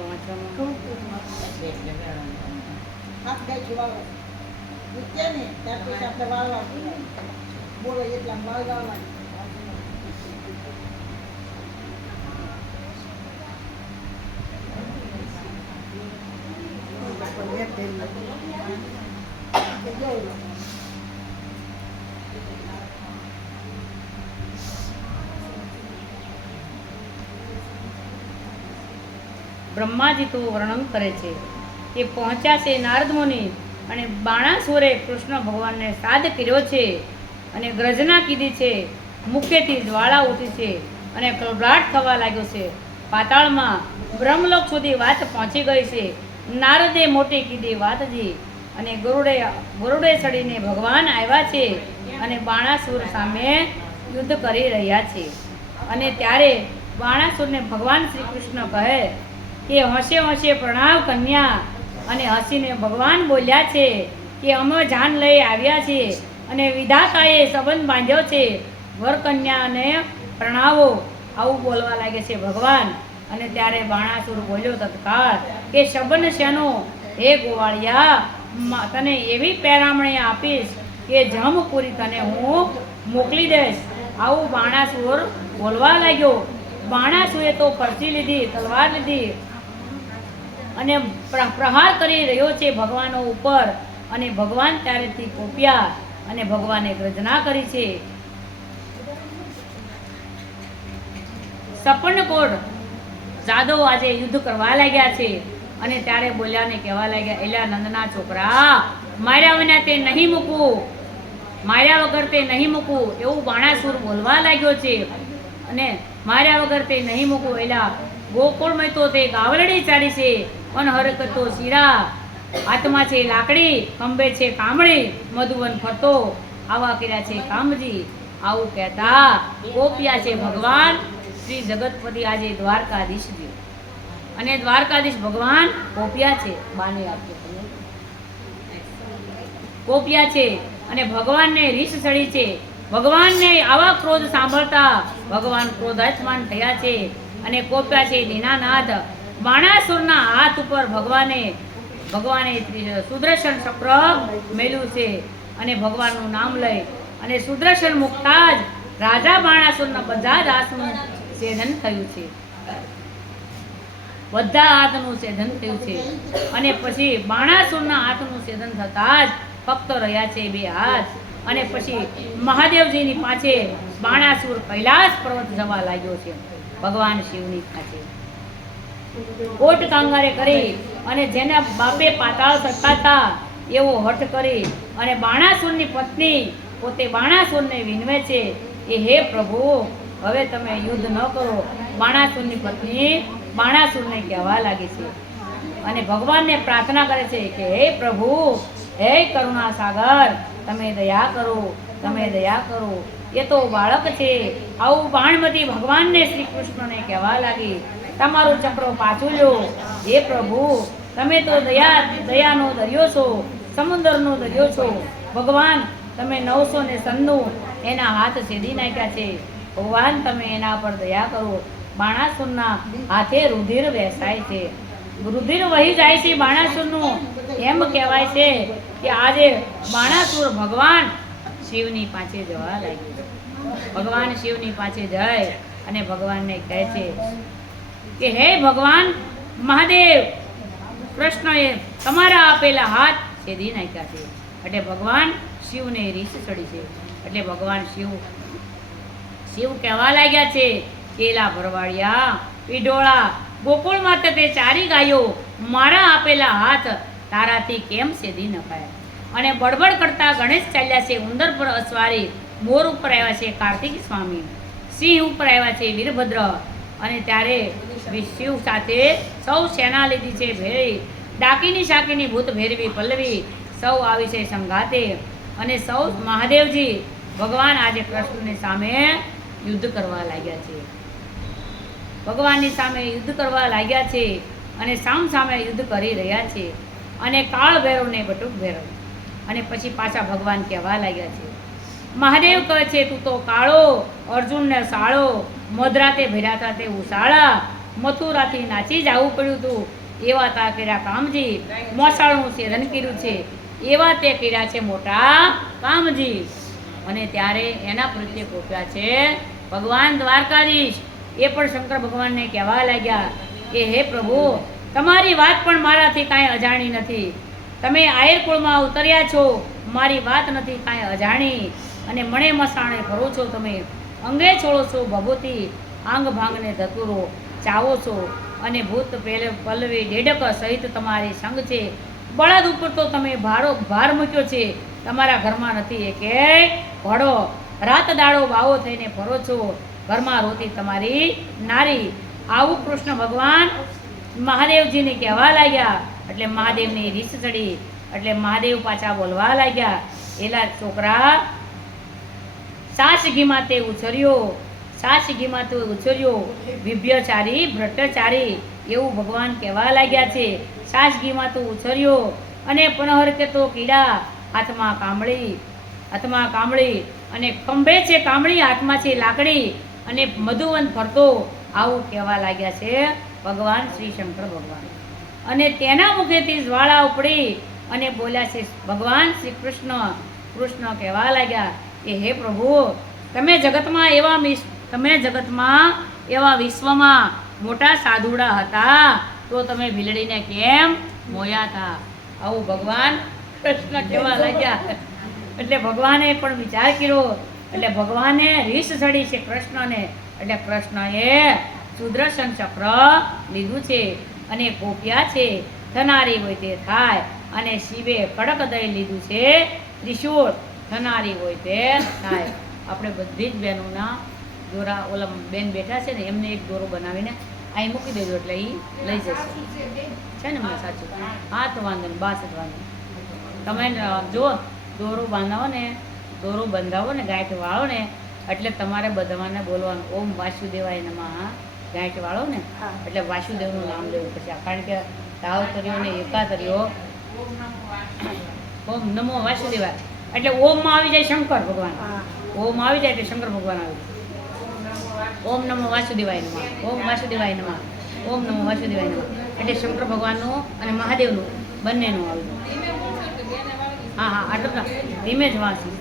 બ્રહ્માજી તો વર્ણન કરે છે કે પહોંચ્યા છે નારદ મુનિ અને બાણાસુરે કૃષ્ણ ભગવાનને સાદ કર્યો છે અને ગર્જના કીધી છે, મુખેથી જ્વાળા ઉઠી છે અને કળભળાટ થવા લાગ્યો છે. પાતાળમાં બ્રહ્મલોક સુધી વાત પહોંચી ગઈ છે. નારદે મોટી કીધી વાતજી અને ગરુડે ચડીને ભગવાન આવ્યા છે અને બાણાસુર સામે યુદ્ધ કરી રહ્યા છે. અને ત્યારે બાણાસુરને ભગવાન શ્રી કૃષ્ણ કહે કે હોંશે હોંશે પ્રણામ કન્યા. અને હસીને ભગવાન બોલ્યા છે કે અમે જાન લઈ આવ્યા છીએ અને વિધાતાએ સંબંધ બાંધ્યો છે, વર કન્યાને પ્રણાવો. આવું બોલવા લાગે છે ભગવાન. અને ત્યારે બાણાસુર બોલ્યો તત્કાળ કે સંબંધ શેનો? હે ગોવાળિયા, તને એવી પેરામણી આપીશ કે જમપુરી તને હું મોકલી દઈશ. આવું બાણાસુર બોલવા લાગ્યો. બાણાસુરે તો પરચી લીધી, તલવાર લીધી અને પ્રહાર કરી રહ્યો છે ભગવાનો ઉપર. અને ભગવાન ત્યારેથી કોપ્યા અને ભગવાને ગર્જના કરી છે. સપર્ણકોટ જાદવ આજે યુદ્ધ કરવા લાગ્યા છે. અને ત્યારે બોલ્યા ને કહેવા લાગ્યા, એલા નંદના છોકરા, માર્યા વિના તે નહીં મૂકવું, માર્યા વગર તે નહીં મૂકવું. એવું બાણાસુર બોલવા લાગ્યો છે. અને માર્યા વગર તે નહીં મૂકવું. એલા ગોકુળમાં તો તે ગાવરડી ચાલી છે, પણ હરકતો શીરા, હાથમાં છે લાકડી, ખંભે છે કામળી, મધુવન ફરતો આવા કર્યા છે કામજી. આવું કહેતા કોપ્યા છે ભગવાન શ્રી જગતપતિ આજે દ્વારકાધીશ. અને દ્વારકાધીશ ભગવાન કોપ્યા છે. બાને આપ્યો કોપ્યા છે અને ભગવાનને રીસ ચડી છે. ભગવાનને આવા ક્રોધ સાંભળતા ભગવાન ક્રોધાયમાન થયા છે અને કોપ્યા છે દીનાનાથ. બાણાસુરના હાથ ઉપર ભગવાને સુદર્શન ચક્ર મેલ્યું છે. અને ભગવાનનું નામ લઈ અને સુદર્શન મુકતા જ રાજા બાણાસુરના બધા જ હાથનું છેદન થયું છે. બધા હાથનું છેદન થયું છે. અને પછી બાણાસુરના હાથનું છેદન થતા જ ફક્ત રહ્યા છે બે હાથ. અને પછી મહાદેવજીની પાસે બાણાસુર કૈલાસ પર્વત જવા લાગ્યો છે. ભગવાન શિવની પાસે કોટ કાંગારે કરી અને જેના બાપે પાતાળ સતાતા એવો હઠ કરી અને બાણાસુરની પત્ની પોતે બાણાસુરને વિનવે છે કે હે પ્રભુ, હવે તમે યુદ્ધ ન કરો. બાણાસુરની પત્ની બાણાસુરને કહેવા લાગી છે અને ભગવાનને પ્રાર્થના કરે છે કે હે પ્રભુ, હે કરુણા સાગર, તમે દયા કરો, તમે દયા કરો. એ તો બાળક છે. આવું બાણમતી ભગવાનને શ્રી કૃષ્ણને કહેવા લાગી. તમારું ચક્ર પાછું લો. હે પ્રભુ, તમે તો દયાનો દરિયો છો, સમુદ્રનો દરિયો છો. ભગવાન, તમે 996 એના હાથ છેદી નાખ્યા છે. ભગવાન, તમે એના પર દયા કરો. બાણાસુરના હાથે રુધિર વહેસાય છે, રુધિર વહી જાય છે બાણાસુરનું. એમ કહેવાય છે કે આજે બાણાસુર ભગવાન શિવની પાસે જવા લાગ્યું. ભગવાન શિવની પાસે જાય અને ભગવાનને કહે છે કે હે ભગવાન મહાદેવ, કૃષ્ણએ તમારા આપેલા હાથ છેદી નાખ્યા છે. એટલે ભગવાન શિવને રીસ ચડી છે. એટલે ભગવાન શિવ કહેવા લાગ્યા છે, કેલા ભરવાડિયા, પીઢોળા, ગોકુળમાં તે ચારી ગાયો મારા આપેલા હાથ તારાથી કેમ છેદી નખાયા? અને બડબડ કરતા ગણેશ ચાલ્યા છે ઉંદર પર અસવારી. મોર ઉપર આવ્યા છે કાર્તિક સ્વામી, સિંહ ઉપર આવ્યા છે વીરભદ્ર. અને ત્યારે શિવ સાથે સૌ સેના લીધી છે ભેળી. ડાકીની શાકીની ભૂત ભેરવી પલ્લવી સૌ આવી છે સંઘાતે. અને સૌ મહાદેવજી ભગવાન આજે કૃષ્ણની સામે યુદ્ધ કરવા લાગ્યા છે. ભગવાનની સામે યુદ્ધ કરવા લાગ્યા છે. અને સામસામે યુદ્ધ કરી રહ્યા છે. અને કાળ ભૈરવ ને બટુક ભૈરવ. અને પછી પાછા ભગવાન કહેવા લાગ્યા છે, મહાદેવ કહે છે તું તો કાળો, અર્જુનને સાળો, મધરાતે ભેરાતા તે ઉસાળા, મથુરાથી નાચી જવું પડ્યું તું, એવા તા કર્યા કામજી, મોસાળનું સેદન કર્યું છે, એવા તે કર્યા છે મોટા કામજી. અને ત્યારે એના પ્રત્યે કોપ્યા છે ભગવાન દ્વારકાધીશ. એ પણ શંકર ભગવાનને કહેવા લાગ્યા કે હે પ્રભુ, તમારી વાત પણ મારાથી કાંઈ અજાણી નથી. તમે આયર કુળમાં ઉતર્યા છો, મારી વાત નથી કાંઈ અજાણી. અને મણે મસાણે ફરો છો તમે, અંગે છોડો છો ભભૂતિ, આંગ ભાંગને ધતુરો ચાવો છો. અને ભૂત પલ્લવી ડેડક સહિત તમારી સંગ છે. બળદ ઉપર તો તમે ભાર મૂક્યો છે, તમારા ઘરમાં નથી એકે ઘોડો. રાત દાડો બાવો થઈને ફરો છો, ઘરમાં રોતી તમારી નારી. આવું કૃષ્ણ ભગવાન મહાદેવજીને કહેવા લાગ્યા. એટલે મહાદેવની રીસ ચડી. એટલે મહાદેવ પાછા બોલવા લાગ્યા, એલા છોકરા, સાસ ઘીમાં તે ઉછર્યો, સાસ ઘીમાં તે ઉછર્યો, વિભ્યચારી ભ્રષ્ટાચારી. એવું ભગવાન કહેવા લાગ્યા છે. સાસ ઘીમાં તો ઉછર્યો અને પનહર કે તો કીડા, હાથમાં કામળી, હાથમાં કામળી, અને ખંભે છે કામળી, હાથમાં છે લાકડી, અને મધુવન ફરતો. આવું કહેવા લાગ્યા છે ભગવાન શ્રી શંકર ભગવાન. અને તેના મુખેથી જ્વાળા ઉપડી અને બોલ્યા છે ભગવાન શ્રી કૃષ્ણ. કૃષ્ણ કહેવા લાગ્યા કે હે પ્રભુ, તમે જગતમાં એવા વિશ્વમાં મોટા સાધુડા હતા, તો તમે ભીલડીને કેમ મોયા હતા? આવું ભગવાન કૃષ્ણ કહેવા લાગ્યા. એટલે ભગવાને પણ વિચાર કર્યો. એટલે ભગવાને રીસ ચડી છે કૃષ્ણને. એટલે કૃષ્ણએ સુદર્શન ચક્ર લીધું છે અને કોપ્યા છે, થનારી હોય તે થાય. અને શિવે કડક દઈ લીધું છે ત્રિશૂળ, થનારી હોય તે થાય. આપણે બધી જ બહેનોના દોરા, ઓલા બેન બેઠા છે ને એમને એક દોરો બનાવીને અહીં મૂકી દેજો એટલે એ લઈ જશે. છે ને મને સાચું? હાથ વાંધો ને બાસ જ વાંધો. તમે જો દોરો બાંધાવો ને, દોરો બંધાવો ને, ગાંઠ વાળો ને, એટલે તમારે બધાને બોલવાનું ઓમ વાસુદેવાય નમઃ. ગાંઠ વાળો ને એટલે વાસુદેવનું નામ લેવું પછી. કારણ કે તાવ તર્યો ને એકા તર્યો, ઓમ નમો વાસુદેવાય એટલે ઓમમાં આવી જાય શંકર ભગવાન. ઓમ આવી જાય એટલે શંકર ભગવાન આવી જાય. ઓમ નમો વાસુદેવાય નમઃ, ઓમ વાસુદેવાય નમઃ, ઓમ નમો વાસુદેવાય નમઃ એટલે શંકર ભગવાનનું અને મહાદેવનું બંનેનું આવી જાય. હા હા, આટલું ધીમે જ વાંચી.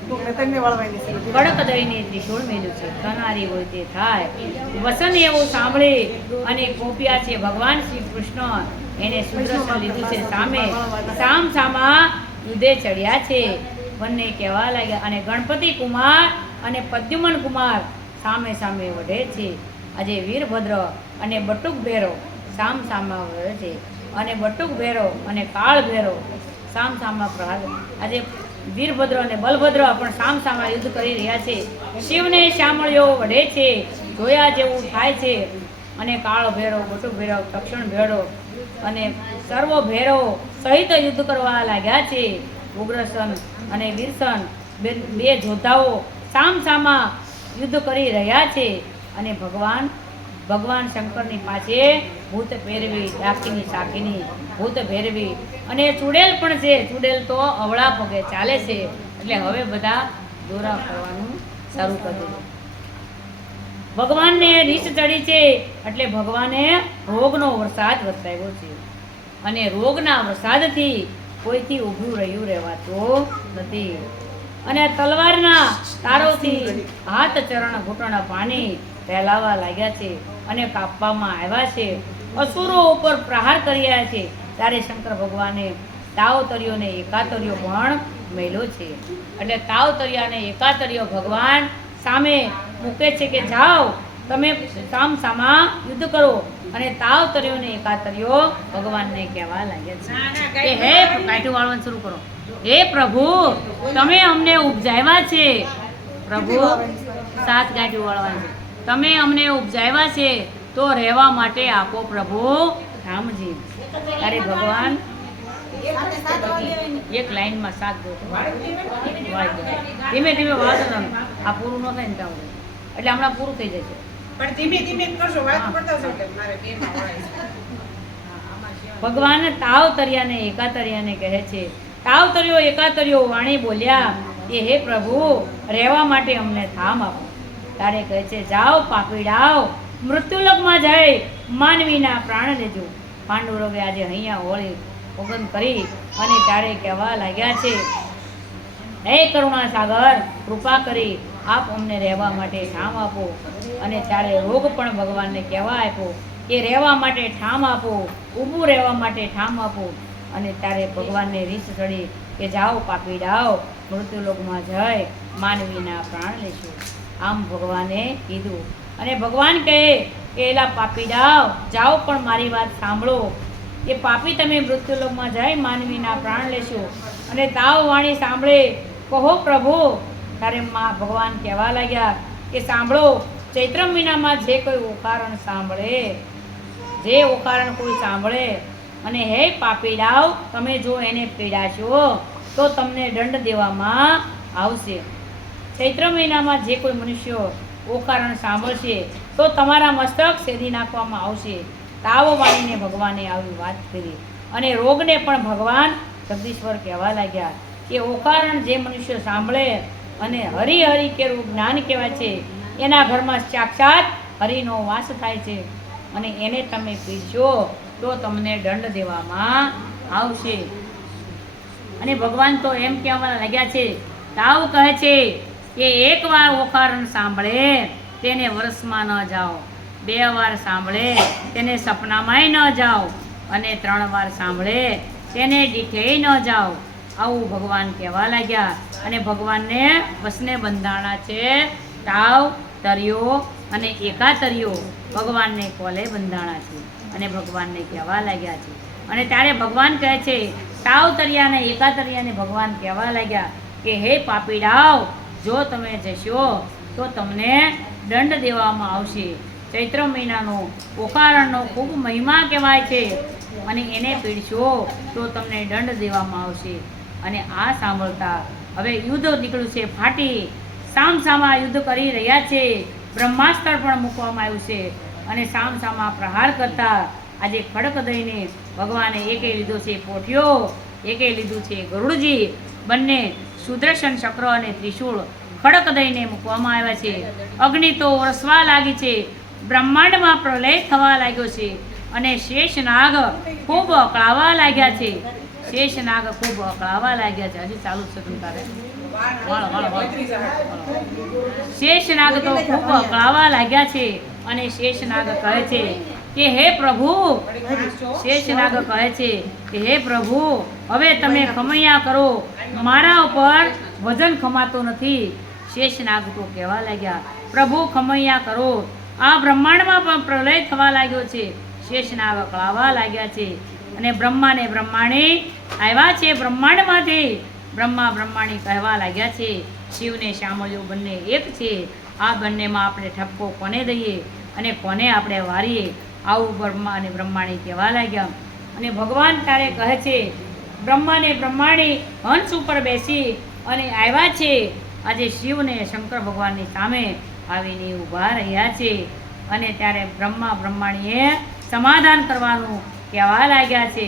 કડક દઈને ત્રિશૂળ મેલ્યું છે, થનારી હોય તે થાય. વસન એવું સાંભળી અને કોપ્યા છે ભગવાન શ્રી કૃષ્ણ. એને સુદર્શન લીધું છે સામે, સામસામા યુદ્ધે ચડ્યા છે. બંને કહેવા લાગ્યા. અને ગણપતિ કુમાર અને પદ્યુમન કુમાર સામે સામે વઢે છે. આજે વીરભદ્ર અને બટુક ભેરો સામસામા વઢે છે. અને બટુક ભેરો અને કાળ ભેરો સામસામા પ્રહાર. આજે વીરભદ્ર અને બલભદ્ર પણ સામસામા યુદ્ધ કરી રહ્યા છે. શિવને શામળિયો વઢે છે, જોયા જેવું થાય છે. અને કાળ ભેરો, બટુક ભેરો, તક્ષણ ભેરો અને સર્વ ભેરો સહિત યુદ્ધ કરવા લાગ્યા છે. ઉગ્રસન અને વીરસન બે યોદ્ધાઓ સામસામા યુદ્ધ કરી રહ્યા છે. અને ભગવાન શંકરની પાસે ભૂત ભેરવી, ડાકીની સાકીની ભૂત ભેરવી અને ચૂડેલ પણ છે. ચૂડેલ તો અવળા પગે ચાલે છે. એટલે હવે બધા દોરા કરવાનું શરૂ કરી દીધું. ભગવાનને રીસ ચડી છે એટલે ભગવાને રોગનો વરસાદ વરસાવ્યો છે. અને રોગના વરસાદથી કોઈથી ઊભું રહેવાતું નથી. અને તલવારના તારોથી હાથ, ચરણ, ઘૂંટણ પાણી ફેલાવા લાગ્યા છે અને કાપવામાં આવ્યા છે. અસુરો ઉપર પ્રહાર કર્યા છે. ત્યારે શંકર ભગવાને તાવ તર્યો ને એકાતર્યો પણ મેલ્યો છે. એટલે તાવ તર્યા ને એકાતર્યો ભગવાન સામે મૂકે છે કે જાઓ તમે સામસામા યુદ્ધ કરો. અને તાવ તર્યો ને એકાતર્યો ભગવાનને કહેવા લાગ્યા છે કે હે કાઠું વાળવાનું શરૂ કરો. હે પ્રભુ, તમે અમને ઉપજાવ્યા છે. પ્રભુ, 7 ગાંઠું વાળવાનું છે. તમે અમને ઉપજાવ્યા છે તો રહેવા માટે આપો પ્રભુ રામજી. ત્યારે ભગવાન એક લાઈનમાં 7 ધીમે ધીમે વાંચો. આ પૂરું ન થાય ને ત્યાં એટલે હમણાં પૂરું થઈ જશે. પણ ધીમે ધીમે કરજો, વાત પડતા છો એટલે મારે બેમાં વળાય છે. ભગવાન તાવતરિયાને એકાતરિયાને કહે છે, તાવતર્યો એકાતર્યો વાણી બોલ્યા કે હે પ્રભુ, રહેવા માટે અમને થામ આપો. તારે કહે છે, જાઓ પાપીડાઓ, મૃત્યુલોકમાં જઈ માનવીના પ્રાણ લેજો. પાંડુરોગે આજે અહીંયા હોળી ઓગન કરી અને ત્યારે કહેવા લાગ્યા છે, હે કરુણા સાગર, કૃપા કરી આપ અમને રહેવા માટે ઠામ આપો. અને ત્યારે રોગ પણ ભગવાનને કહેવા આપ્યો કે રહેવા માટે ઠામ આપો, ઊભું રહેવા માટે ઠામ આપો. અને ત્યારે ભગવાનને રીસ ચડી કે જાઓ પાપીડાઓ, મૃત્યુલોકમાં જઈ માનવીના પ્રાણ લેશો. આમ ભગવાને કીધું. અને ભગવાન કહે કે એલા પાપીડાઓ, જાઓ પણ મારી વાત સાંભળો કે પાપી તમે મૃત્યુલોકમાં જઈ માનવીના પ્રાણ લેશો. અને તાવ વાણી સાંભળે કહો પ્રભુ. ત્યારે ભગવાન કહેવા લાગ્યા કે સાંભળો, ચૈત્ર મહિનામાં જે કોઈ ઓકારણ સાંભળે, જે ઓકારણ કોઈ સાંભળે અને હે પાપીડાઓ, તમે જો એને પીડાશો તો તમને દંડ દેવામાં આવશે. ચૈત્ર મહિનામાં જે કોઈ મનુષ્યો ઓકારણ સાંભળશે તો તમારા મસ્તક છેદી નાખવામાં આવશે. તાવ વાળીને ભગવાને આવી વાત કરી. અને રોગને પણ ભગવાન જગદીશ્વર કહેવા લાગ્યા કે ઓકારણ જે મનુષ્ય સાંભળે અને હરિ હરિ કેવું જ્ઞાન કહેવાય છે, એના ઘરમાં સાક્ષાત હરિનો વાસ થાય છે. અને એને તમે પીરશો તો તમને દંડ દેવામાં આવશે. અને ભગવાન તો એમ કહેવા લાગ્યા છે, તાવ કહે છે કે એકવાર ઓકારણ સાંભળે તેને વર્ષમાં ન જાઓ, 2 વાર સાંભળે તેને સપનામાંય ન જાઓ, અને 3 વાર સાંભળે તેને દીઠેય ન જાઓ. આવું ભગવાન કહેવા લાગ્યા. અને ભગવાનને વસને બંધાણા છે તાવ તર્યો અને એકાતર્યો, ભગવાનને કોલે બંધાણા છે. અને ભગવાનને કહેવા લાગ્યા છે. અને ત્યારે ભગવાન કહે છે, તાવ તર્યા અને એકાતર્યાને ભગવાન કહેવા લાગ્યા કે હે પાપીડાઓ, જો તમે જશો તો તમને દંડ દેવામાં આવશે. ચૈત્ર મહિનાનો ઓકારણનો ખૂબ મહિમા કહેવાય છે. અને એને પીડશો તો તમને દંડ દેવામાં આવશે. અને આ સાંભળતા હવે યુદ્ધ નીકળ્યું છે ફાટી, સામસામા યુદ્ધ કરી રહ્યા છે. બ્રહ્માસ્ત્ર પણ મૂકવામાં આવ્યું છે. અને સામસામા પ્રહાર કરતા આજે ખડક દઈને ભગવાને એકે લીધો છે પોઠિયો, એકે લીધું છે ગરુડજી. બંને સુદર્શન ચક્ર અને ત્રિશૂળ ખડક દઈને મૂકવામાં આવ્યા છે. અગ્નિ તો વરસવા લાગી છે, બ્રહ્માંડમાં પ્રલય થવા લાગ્યો છે. અને શેષનાગ ખૂબ અકળાવા લાગ્યા છે. શેષનાગ ખૂબ અકળાવા લાગ્યા છે. હજી ચાલુ છે તું તારે. શેષનાગ તો ખૂબ અકળાવા લાગ્યા છે. અને શેષનાગ કહે છે કે હે પ્રભુ, શેષનાગ કહે છે કે હે પ્રભુ, હવે તમે ખમૈયા કરો, મારા ઉપર વજન ખમાતો નથી. શેષનાગ તો કહેવા લાગ્યા, પ્રભુ ખમૈયા કરો, આ બ્રહ્માંડમાં પણ પ્રલય થવા લાગ્યો છે. શેષનાગ અકળાવા લાગ્યા છે. અને બ્રહ્માને બ્રહ્માણી આવ્યા છે બ્રહ્માંડમાંથી. બ્રહ્મા બ્રહ્માણી કહેવા લાગ્યા છે, શિવને શામળિયો બંને એક છે. આ બંનેમાં આપણે ઠપકો કોને દઈએ અને કોને આપણે વારીએ? આવું બ્રહ્મા અને બ્રહ્માણી કહેવા લાગ્યા. અને ભગવાન ત્યારે કહે છે, બ્રહ્માને બ્રહ્માણી હંસ ઉપર બેસી અને આવ્યા છે. આજે શિવને શંકર ભગવાનની સામે આવીને ઊભા રહ્યા છે. અને ત્યારે બ્રહ્મા બ્રહ્માણીએ સમાધાન કરવાનું કહેવા લાગ્યા છે.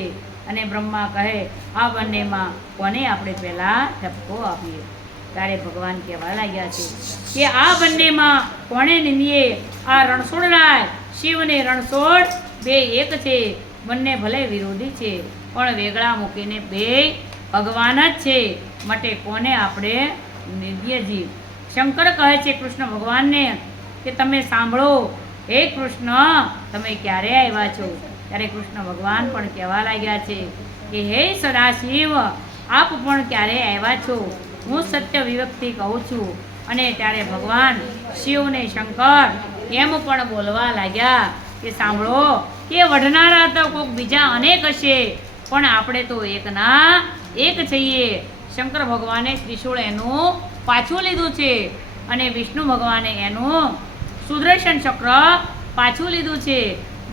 અને બ્રહ્મા કહે, આ બંનેમાં કોને આપણે પહેલાં ઠપકો આપીએ? ત્યારે ભગવાન કહેવા લાગ્યા છે કે આ બંનેમાં કોને નિંદીએ? આ રણછોડરાય શિવ અને રણછોડ બે એક છે. બંને ભલે વિરોધી છે પણ વેગળા મૂકીને બે ભગવાન જ છે. માટે કોને આપણે નિંદીએ? શંકર કહે છે કૃષ્ણ ભગવાનને કે તમે સાંભળો, હે કૃષ્ણ, તમે ક્યારે આવ્યા છો? ત્યારે કૃષ્ણ ભગવાન પણ કહેવા લાગ્યા છે કે હે સદાશિવ, આપ પણ ક્યારે આવ્યા છો? હું સત્ય વિવક્તિ કહું છું. અને ત્યારે ભગવાન શિવ અને શંકર એમ પણ બોલવા લાગ્યા કે સાંભળો, કે વઢનારા તો કોઈક બીજા અનેક હશે, પણ આપણે તો એકના એક છીએ. શંકર ભગવાને ત્રિશૂળ એનું પાછું લીધું છે. અને વિષ્ણુ ભગવાને એનું સુદર્શન ચક્ર પાછું લીધું છે.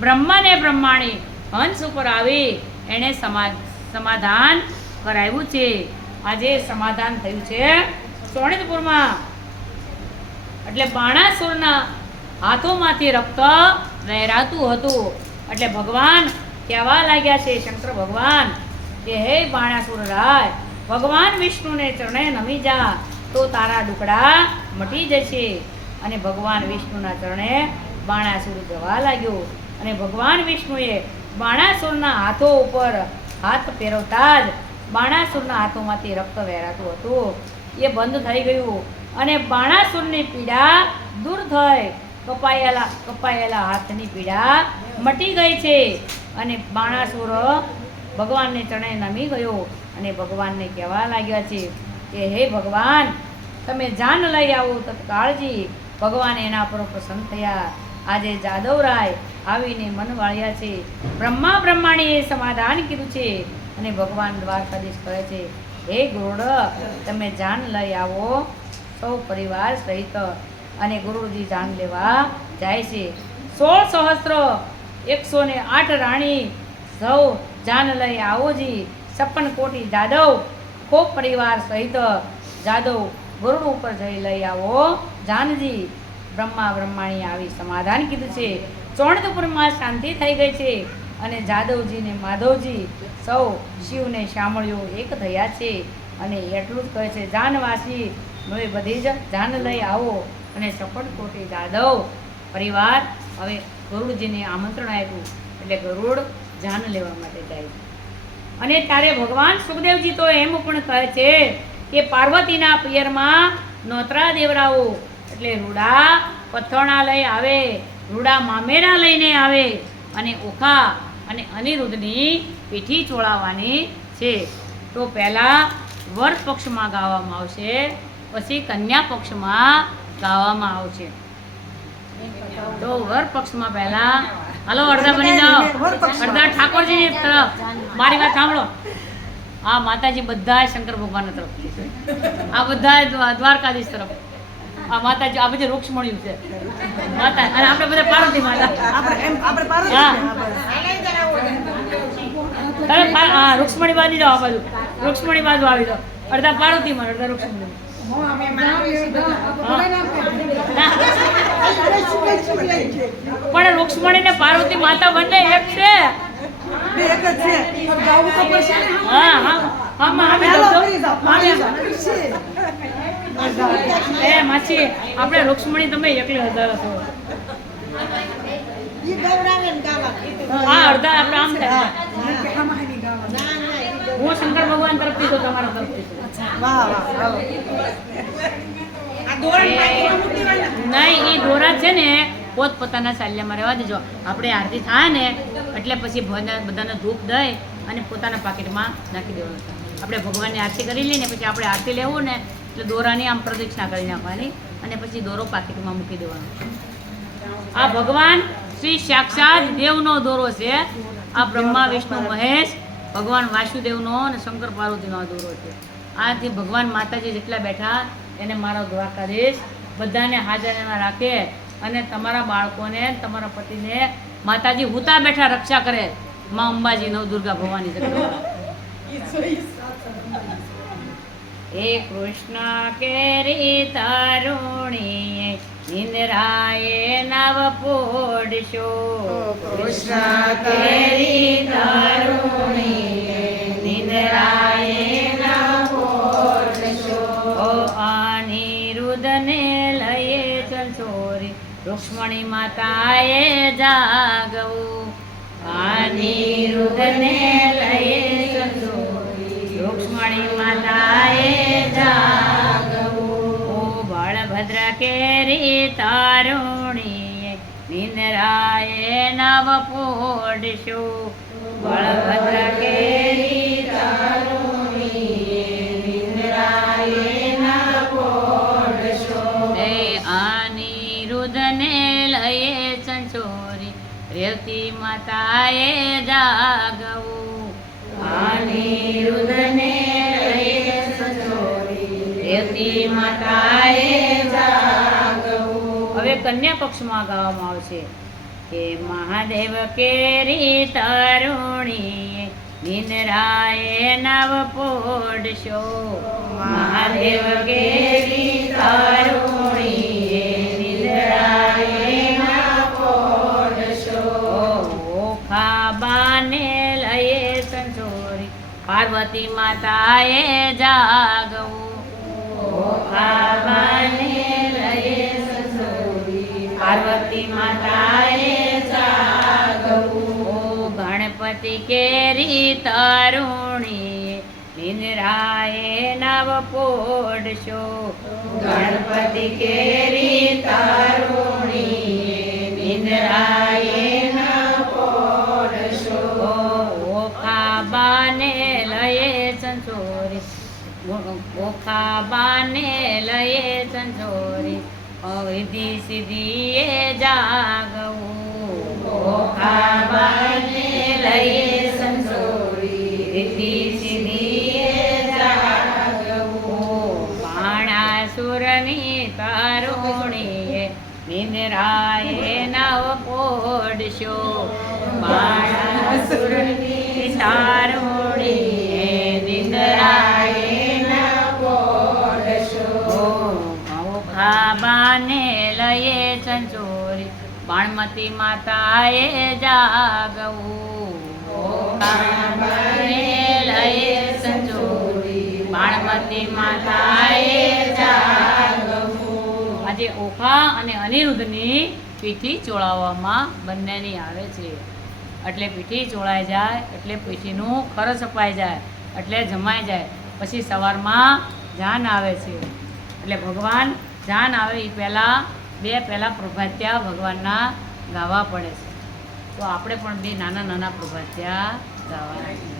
બ્રહ્માને બ્રહ્માણી હંસ ઉપર આવી એણે સમાધાન કરાવ્યું છે. આજે સમાધાન થયું છે સોનિતપુરમાં. એટલે બાણાસુરના હાથોમાંથી રક્ત વહેરાતું હતું. એટલે ભગવાન કહેવા લાગ્યા છે શંકર ભગવાન કે હે બાણાસુર રાય, ભગવાન વિષ્ણુને ચરણે નમી જા તો તારા દુકડા મટી જશે. અને ભગવાન વિષ્ણુના ચરણે બાણાસુર જવા લાગ્યો. અને ભગવાન વિષ્ણુએ બાણાસુરના હાથો ઉપર હાથ ફેરવતા જ બાણાસુરના હાથોમાંથી રક્ત વહેરાતું હતું એ બંધ થઈ ગયું. અને બાણાસુરની પીડા દૂર થઈ, કપાયેલા હાથની પીડા મટી ગઈ છે. અને બાણાસુર ભગવાનને ચરણે નમી ગયો અને ભગવાનને કહેવા લાગ્યા છે કે હે ભગવાન, તમે જાન લઈ આવો તત્કાળજી. ભગવાન એના પર પ્રસન્ન થયા. આજે જાદવરાય આવીને મન વાળ્યા છે. બ્રહ્માણીએ સમાધાન કીધું છે. અને ભગવાન દ્વારકાધીશ કહે છે, હે ગરુડ, તમે જાન લઈ આવો સૌ પરિવાર સહિત. અને ગુરુજી જાન લેવા જાય છે. 16 સહસ્ત્ર 108 રાણી સૌ જાન લઈ આવોજી. 56 કોટી જાદવ ખૂબ પરિવાર સહિત જાદવ ગરુડ ઉપર જઈ લઈ આવો જાનજી. બ્રહ્માણી આવી સમાધાન કીધું છે. ચોણદપુરમાં શાંતિ થઈ ગઈ છે. અને જાદવજી ને માધવજી સૌ શિવને સાંભળ્યો એક થયા છે. અને એટલું જ કહે છે, જાનવાસી હવે બધી જ જાન લઈ આવો. અને 56 કોટી જાદવ પરિવાર હવે ગરુડજીને આમંત્રણ આપ્યું એટલે ગરુડ જાન લેવા માટે જાય. અને ત્યારે ભગવાન સુખદેવજી તો એમ પણ કહે છે કે પાર્વતીના પિયરમાં નોતરા દેવરાઓ એટલે રૂડા પથોણા લઈ આવે, રૂડા મામેરા લઈને આવે. અને ઓખા અને અનિરુદ્ધની પીઠી ચોળાવવાની છે. તો પહેલાં વર પક્ષમાં ગાવામાં આવશે, પછી કન્યા પક્ષમાં ગાવામાં આવશે. તો વર પક્ષમાં પહેલાં હાલો અડધા બની જાઓ, અડધા ઠાકોરજીની તરફ. મારી વાત સાંભળો, આ માતાજી બધા શંકર ભગવાન તરફથી છે, આ બધા દ્વારકાધીશ તરફ. આ માતાજી આ બધી રૂક્ષ્મણિયું છે માતા, અને આપણે બધા પાર્વતી માતા. હા, રૂક્ષ્મણી બાજુ જાઓ, આ બાજુ રૂક્ષ્મણી બાજુ આવી જાઓ. અડધા પાર્વતીમાં, અડધા રૂક્ષ્મણી. પણ રૂક્ષ્મણી ને પાર્વતી માતા બંને એક છે. માછી આપણે રૂક્ષ્મણી તમે એકલી હજાર છો. હા, અડધા આપણે આમ થાય. હું શંકર ભગવાન તરફથી છું, તમારા તરફથી છું. નહીં, એ દોરા છે ને પોતપોતાના ચાલ્યામાં રહેવા દેજો. આપણે આરતી થાય ને એટલે પછી બધાને ધૂપ દઈ અને પોતાના પાકીટમાં નાખી દેવાનું. આપણે ભગવાનની આરતી કરી લઈએ ને પછી આપણે આરતી લેવું ને એટલે દોરાની આમ પ્રદક્ષિણા કરી નાખવાની અને પછી દોરો પાકીટમાં મૂકી દેવાનો. આ ભગવાન શ્રી સાક્ષાત દેવનો દોરો છે. આ બ્રહ્મા વિષ્ણુ મહેશ ભગવાન વાસુદેવનો અને શંકર પાર્વતીનો દોરો છે. આથી ભગવાન માતાજી જેટલા બેઠા એને મારો દ્વારકાધીશ બધાને હાજરમાં રાખે અને તમારા બાળકોને તમારા પતિને માતાજી હુતા બેઠા રક્ષા કરે. માં અંબાજી નવદુર્ગા ભવાની હે કૃષ્ણ કેરી તરુણી નિંદ્રાએ નવ પોડશો. કૃષ્ણ કેરી તરુણી નિંદ્રાએ નવ પોડશો. અનિરુદ્ધને લઈએ ચંચોરી રૂક્ષ્મણી માતાએ જાગવું. અનિરુદ્ધને લઈએ ચંચોરી રૂક્ષ્મણી માતાએ જાગવું. ઓ બળભદ્ર કેરી તારુણી નિંદ્રાએ નવ પોડશો. બળભદ્ર કેરી તારુણી નિંદ્રાએ નવ પોડશો. હે અનિરુદ્ધને લઈએ ચંચોરી રેવતી માતાએ જાગવું. અનિરુદ્ધને લઈએ ચંચોરી રેવતી માતાએ જાગવું. હવે કન્યા પક્ષમાં ગાવામાં આવશે કે મહાદેવ કેરી તરુણી નિંદ્રાએ નવ પોડશો. મહાદેવ કેરી તરુણી નિંદ્રાએ નવ પોડશો. ઓખા બાને પાર્વતી માતાએ જાગવું, ઓખાબાને લયે સંજોરી, પાર્વતી માતાએ જાગવું. ઓ ગણપતિ કેરી તરુણી, નિંદ્રાએ નવ પોડશો, ગણપતિ કેરી તરુણી, નિંદ્રાએ નવ પોડશો. ઓખાબાને લયે સંજોરી, ઓખાબાને લયે સંજોરી, વિધિ સિદ્ધિએ જાગવું, ઓખાબાને લયે સંજોરી, વિધિ સિદ્ધિએ જાગવું. બાણાસુરની તરુણીએ, નિંદ્રાએ નવ પોડશો, બાણાસુરની તરુણીએ, નિંદ્રાએ નવ પોડશો. ઓખાબાને લયે સંજોરી, બાણમતી માતાએ જાગવું, ઓખાબાને લયે સંજોરી, બાણમતી માતાએ જાગવું. આજે ઓખા અને અનિરુદ્ધની પીઠી ચોળાવવામાં બંનેની આવે છે. એટલે પીઠી ચોળાઈ જાય એટલે પીઠીનું ખરસ અપાઈ જાય એટલે જમાઈ જાય. પછી સવારમાં જાન આવે છે. એટલે ભગવાન જાન આવે એ પહેલાં પહેલાં પ્રભાત્યા ભગવાનના ગાવા પડે છે. તો આપણે પણ બે નાના નાના પ્રભાત્યા ગાવાના છે.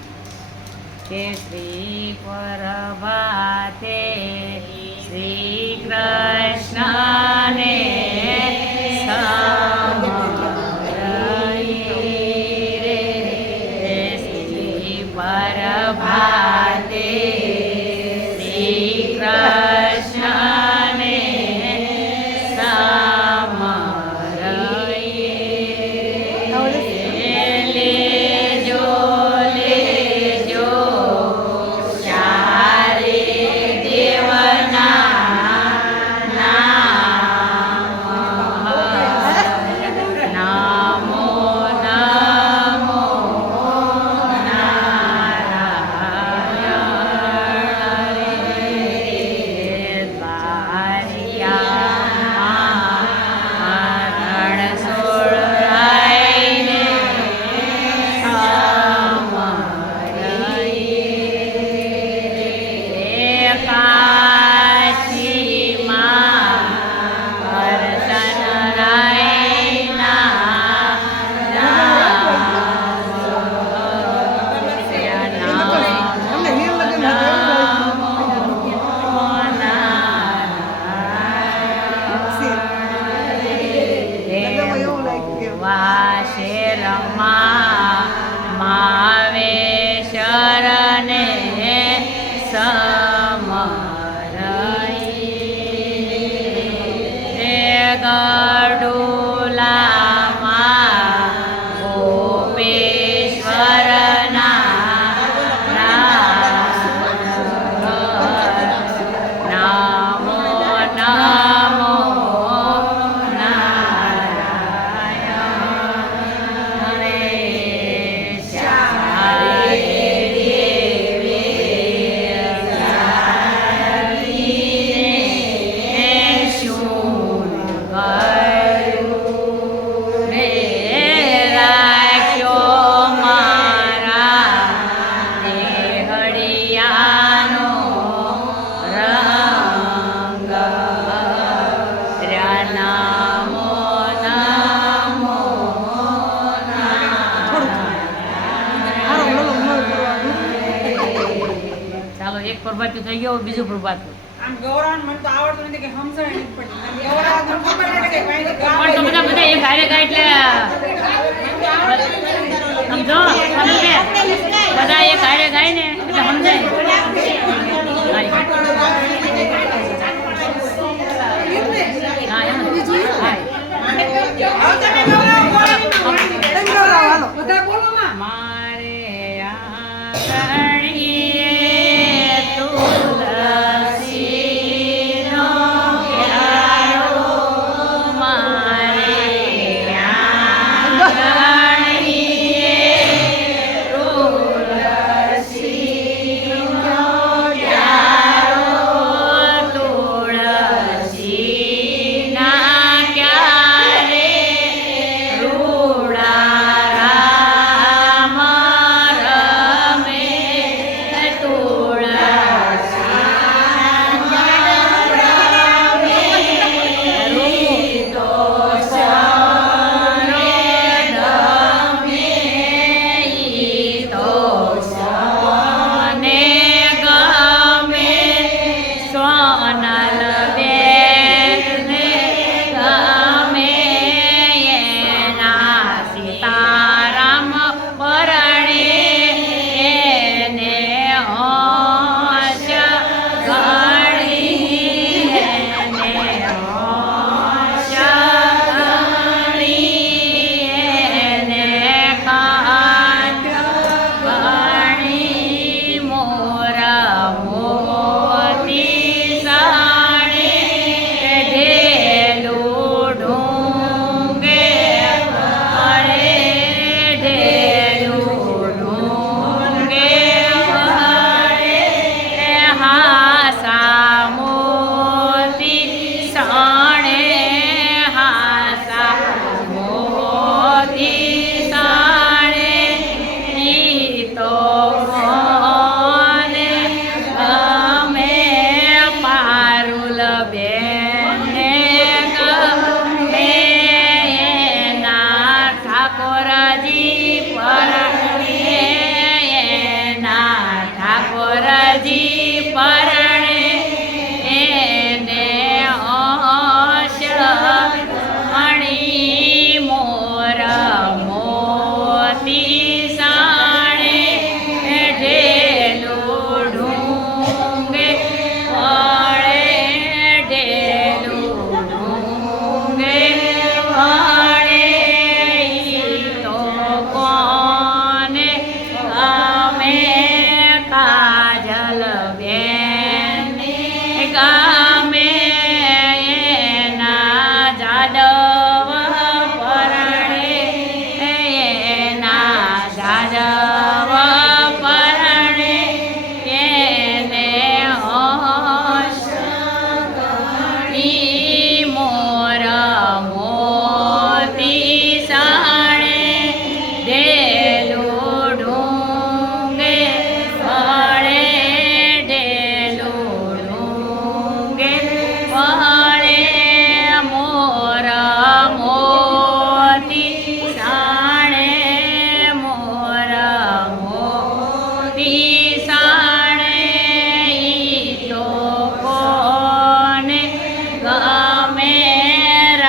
કે શ્રી પ્રભાતે શ્રી કૃષ્ણને શ્રી પ્રભાતે શ્રી કૃષ્ણને પ્રભાત થઈ ગયો. બીજું પ્રભાત આમ ગૌરાન મને તો આવડતું નથી કે સમજણ નથી પડતી. ગૌરાન તો ખબર નથી કે પણ તો બધા એક હારે ગાય એટલે સમજો બધા એક હારે ગાય ને એટલે સમજાય.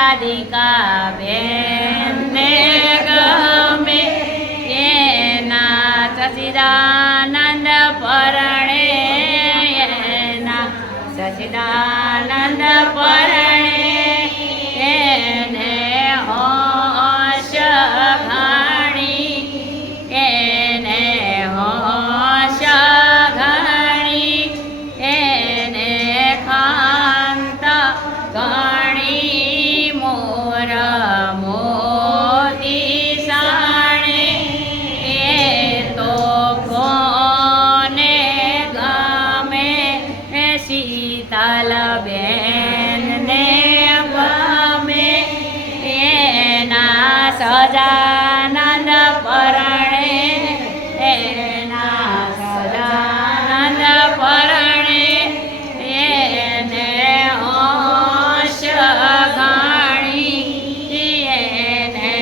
રાધિકા બેનને ગમે એના સચિદાનંદ પરણે એના સચિદાનંદ પરણે એને હોશ ઘાણી એને હોશ ઘાણી એને ખાંત ઘાણી મોર મોતી સાણે એ તો કોને ગમે શીતલ બેનને ગમે એના સજાનંદ પરણે એના સજાનંદ પરણે એને હોશ ઘાણી એને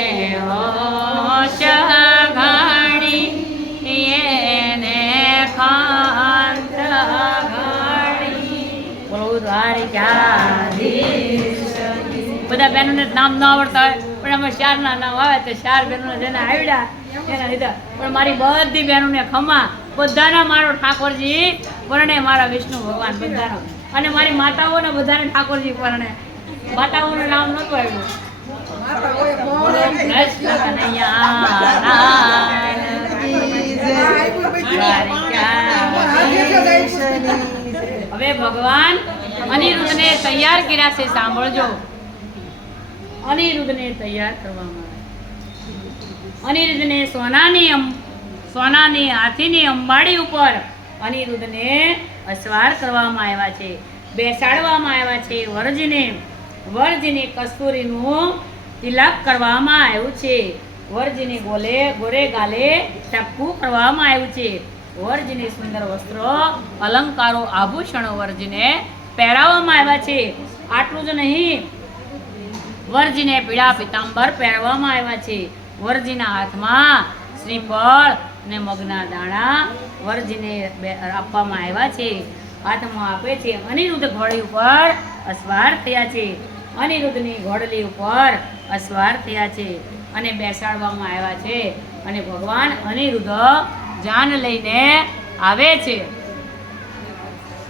હોશ ઘાણી એને ખાંત ઘાણી. બોલો દ્વારિકાધીશ. બધા બહેનોને નામ ન આવડતા હોય પણ અમે ચારના નામ આવે તો ચાર બહેનોને જેને આવડ્યા એના લીધા. પણ મારી બધી બહેનોને ખમા, બધાના મારો ઠાકોરજી પરણે, મારા વિષ્ણુ ભગવાન બધાનો. અને મારી માતાઓને બધાને ઠાકોરજી પરણે. માતાઓનું નામ નહોતું આવ્યું. કૃષ્ણ કનૈયા હવે ભગવાન અનિરુદ્ધને તૈયાર કર્યા છે. સાંભળજો, અનિરુદ્ધને તૈયાર કરવામાં આવે. અનિરુદ્ધને સોનાની હાથીની અંબાડી ઉપર અનિરુદ્ધને અસવાર કરવામાં આવ્યા છે, બેસાડવામાં આવ્યા છે. વરજીને કસ્તુરીનું તિલક કરવામાં આવ્યું છે. વરજીને ગોરે ગાલે ટપકું કરવામાં આવ્યું છે. વરજીને સુંદર વસ્ત્રો, અલંકારો, આભૂષણો વરજીને પહેરાવવામાં આવ્યા છે. આટલું જ નહીં, વરજીને પીળા પીતાંબર પહેરવામાં આવ્યા છે. વરજીના હાથમાં શ્રીફળ અને મગના દાણા વરજીને આપવામાં આવ્યા છે, હાથમાં આપે છે. અનિરુદ્ધ ઘોડી ઉપર અસવાર થયા છે. અનિરુદ્ધની ઘોડલી ઉપર અસવાર થયા છે અને બેસાડવામાં આવ્યા છે. અને ભગવાન અનિરુદ્ધ જાન લઈને આવે છે.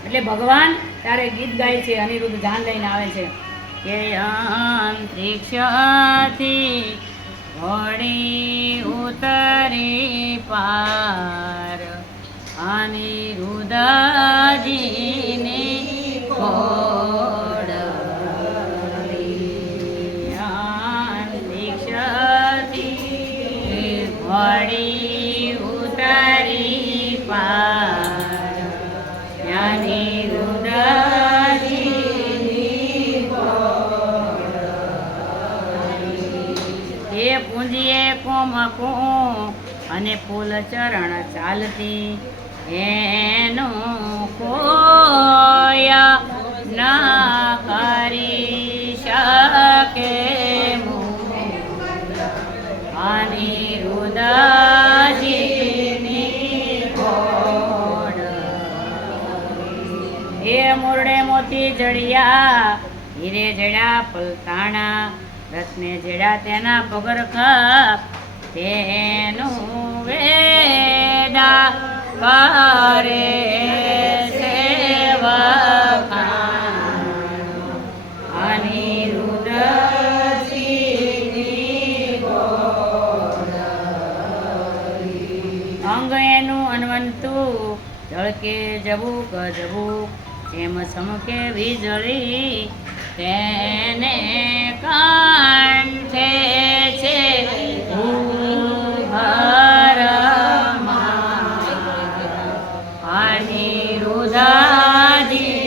એટલે ભગવાન ત્યારે ગીત ગાય છે. અનિરુદ્ધ જાન લઈને આવે છે કે અંતરિક્ષથી ઘોડી ઉતરી પાર અનિરુદ્ધજીની ઘોડલી અંતરિક્ષથી ઘોડી ઉતરી પાર અનિરુદ્ધજીની ઘોડલી એ પૂંજીએ કોમકું અને ફૂલ ચરણ ચાલતી એનું કોઈ ન કરી શકે અનિરુદ્ધજીની ઘોડલી એ મોરડે મોતી જડિયા, હીરે જડ્યા પલતાણા, રત્ને જડ્યા તેના પગરખા, તેનું વેડા કરે સેવકાણ અનિરુદ્ધજીની ઘોડલી. અંગ એનું અનવંતું, ઝળકે જબુક જબુક, જેમ સમકે વીજળી, તેને કંઠે છે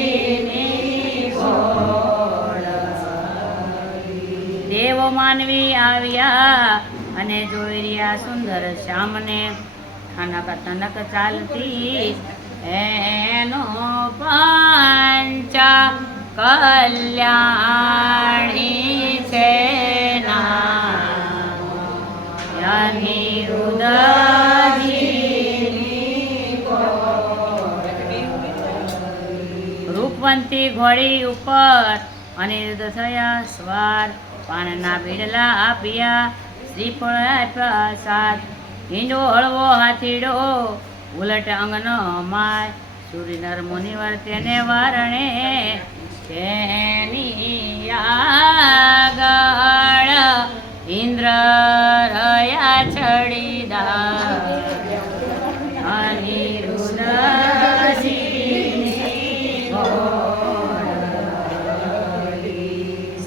અનિરુદ્ધજીની ઘોડલી. દેવ માનવી આવ્યા અને જોઈ રહ્યા સુંદર શ્યામને, ખનક તનક ચાલતી એનો પંચા કલ્યાણી છે નામ અનિરુદ્ધજીની ઘોડલી. રૂપવંતી ઘોડી ઉપર અનિરુદ્ધ થયા સ્વાર, પાનના બીડલા આપ્યા, શ્રીફળ આપ્યા સાત, ઈંડો હળવો હાથીડો, ઉલટ અંગનો માય, સૂર્ય નર મુનિવર તેને વારણે, તેની આગળ ઇન્દ્ર રહ્યા છડીદાર,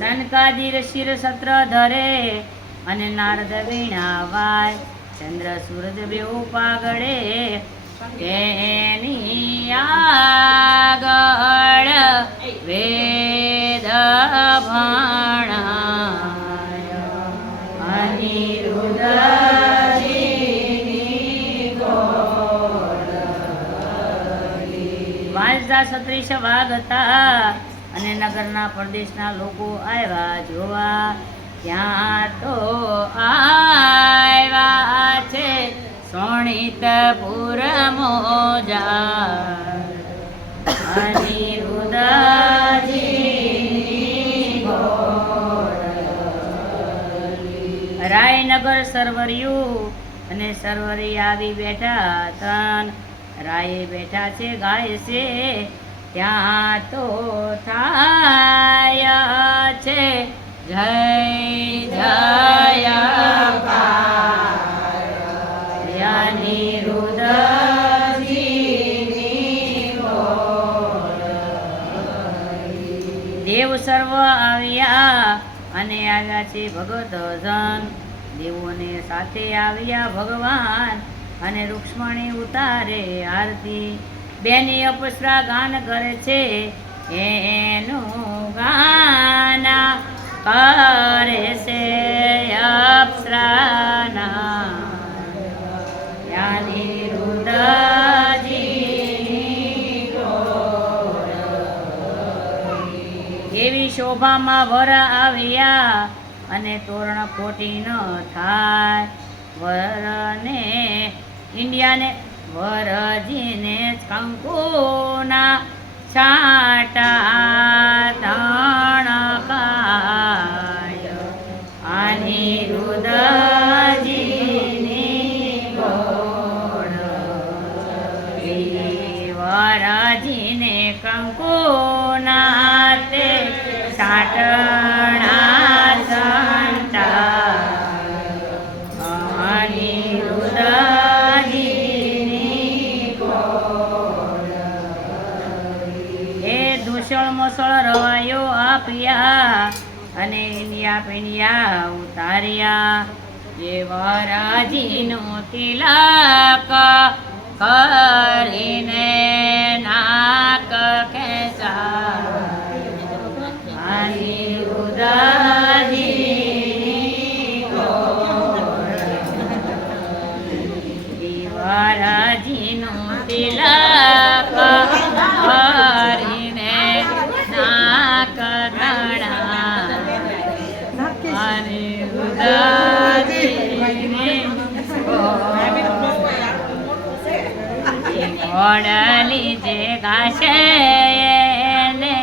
સનકાદિર શિર સત્ર ધરે અને નારદ વીણા વાય, ચંદ્ર સૂરજ બેઉ પાગળે, તેની આગળ વેદ ભણાય, અનિરુદ્ધજીની ગોળલી. વાંસદા સત્રીસ વાગતા અને નગરના પ્રદેશના લોકો આવ્યા જોવા, ત્યાં તો આવ્યા છે શોણિતપુર મોજા, અનિરુદ્ધજીની ગોળલી. રાયનગર સરવરિયું અને સરવરી આવી બેઠા ત્રણ, રાયે બેઠા છે ગાય છે, ત્યાં તો થાય છે જય જયકાર, અનિરુદ્ધજીની ગોળલી. દેવ સર્વ આવ્યા અને આવ્યા છે ભગત જન, દેવોને સાથે આવ્યા ભગવાન અને રૂક્ષ્મણી ઉતારે આરતી, બેની અપસરા ગાન કરે છે, એનું ગાન કરે છે અપ્સરાના, અનિરુદ્ધજીની ગોળલી. એવી શોભામાં વર આવ્યા અને તોરણ ખોટી ન થાય, વરને ઇન્ડિયાને વરજીને કંકુના છાંટા તણકાય, અનિરુદ્ધજીની ગોળલી. વરજીને કંકુના તે છાંટણા છંટાય, અનિરુદ્ધજીની ગોળલી. એ દુષળ મોસળ રવાયો આપ્યા અને ઇન્ડિયા પીંડિયા ઉતાર્યા, એ વરાજીનો તિલક કરીને નાક ખેંચાય, અનિરુદ્ધજીની ગોળલી. વરાજીનો તિલક કરીને નાક ગણાય, અનિરુદ્ધજીની ગોળલી. જે ગાશે એને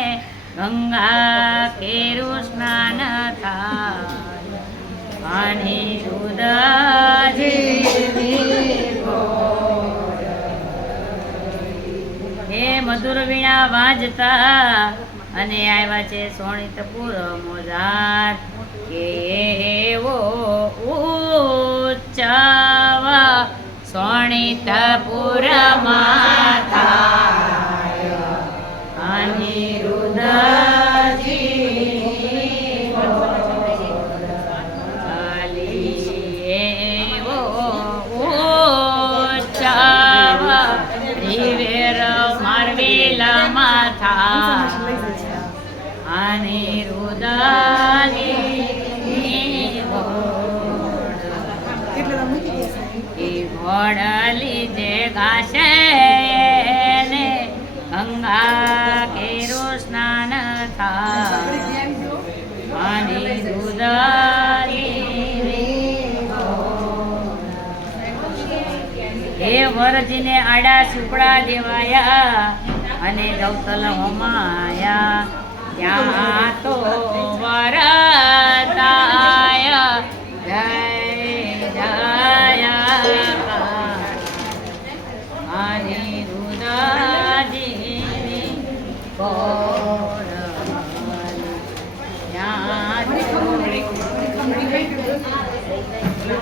ગંગા કેરું સ્નાન થાય, અનિરુદ્ધજીની ગોળલી. હે મધુર વીણા વાજતા અને આવ્યા છે શોણિતપુર મોજાર, કેવો ઉત્સવ શોણિતપુરમાં થાય, અનિરુદ્ધજીની ગોળલી. એવો ઉત્સવ રીવેર મારવેલામાં થાય, અનિરુદ્ધજીની ગોળલી. ઘોડલી જે ગાશે ને ગંગા કેરું સ્નાન થાય, અનિરુદ્ધજીની ગોળલી. હે વરજીને આડા સુપડા દેવાયા અને ગૌતલ હોમાયા, ત્યાં તો વરતાય જય જયકાર અનિરુદ્ધજીની કોરમલી ત્યાં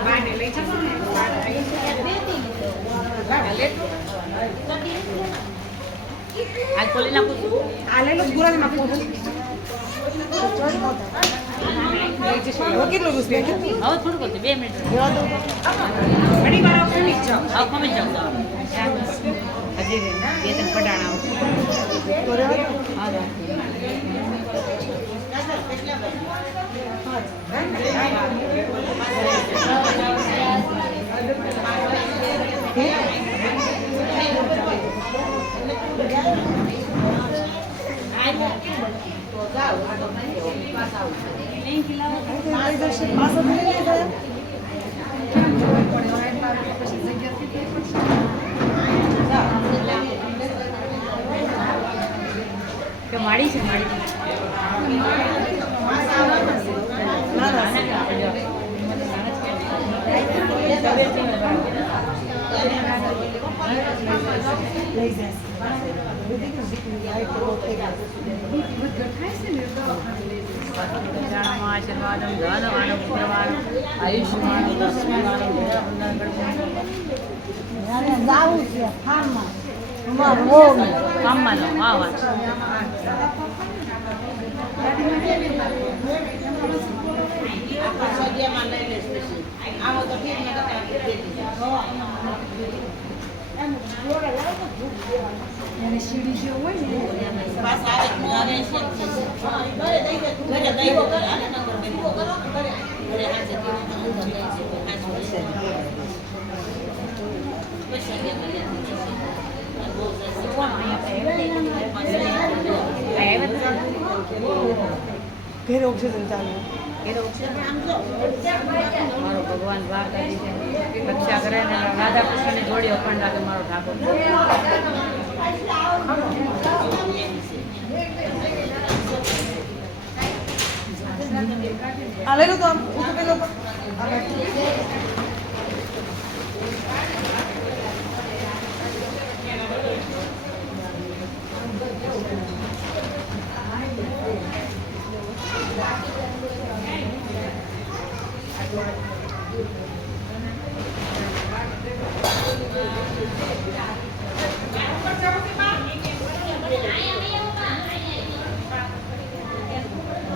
બાને લઈ જશો ને આ ખોલી નાખું છું આ લઈ લો ગુજરાતીમાં પૂછું કેટલું રૂપિયા હવે થોડુંક હતું 2 મિનિટ ઘણી વાર ખમી જ જાઓ હવે ખમી જાઉં હજી 2-3 પટાણા હા કે માડી છે માડી આશીર્વાદ ધન પુત્રવાન આયુષ્યમાન કામમાં લો હા વાત સીડી જે હોય ઘેર ઓક્સિજન ચાલુ મારો ભગવાન દ્વારકાધીશ રક્ષા કરે ને રાધા કૃષ્ણની જોડી અખંડ રાખે મારો ઠાકોર આ લઈ લો તો આમ ઊંચું પેલો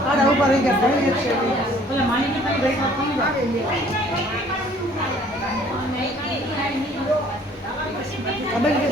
આડા ઉપર રહી ગયા પેલા માની કે ભાઈ ખબર કે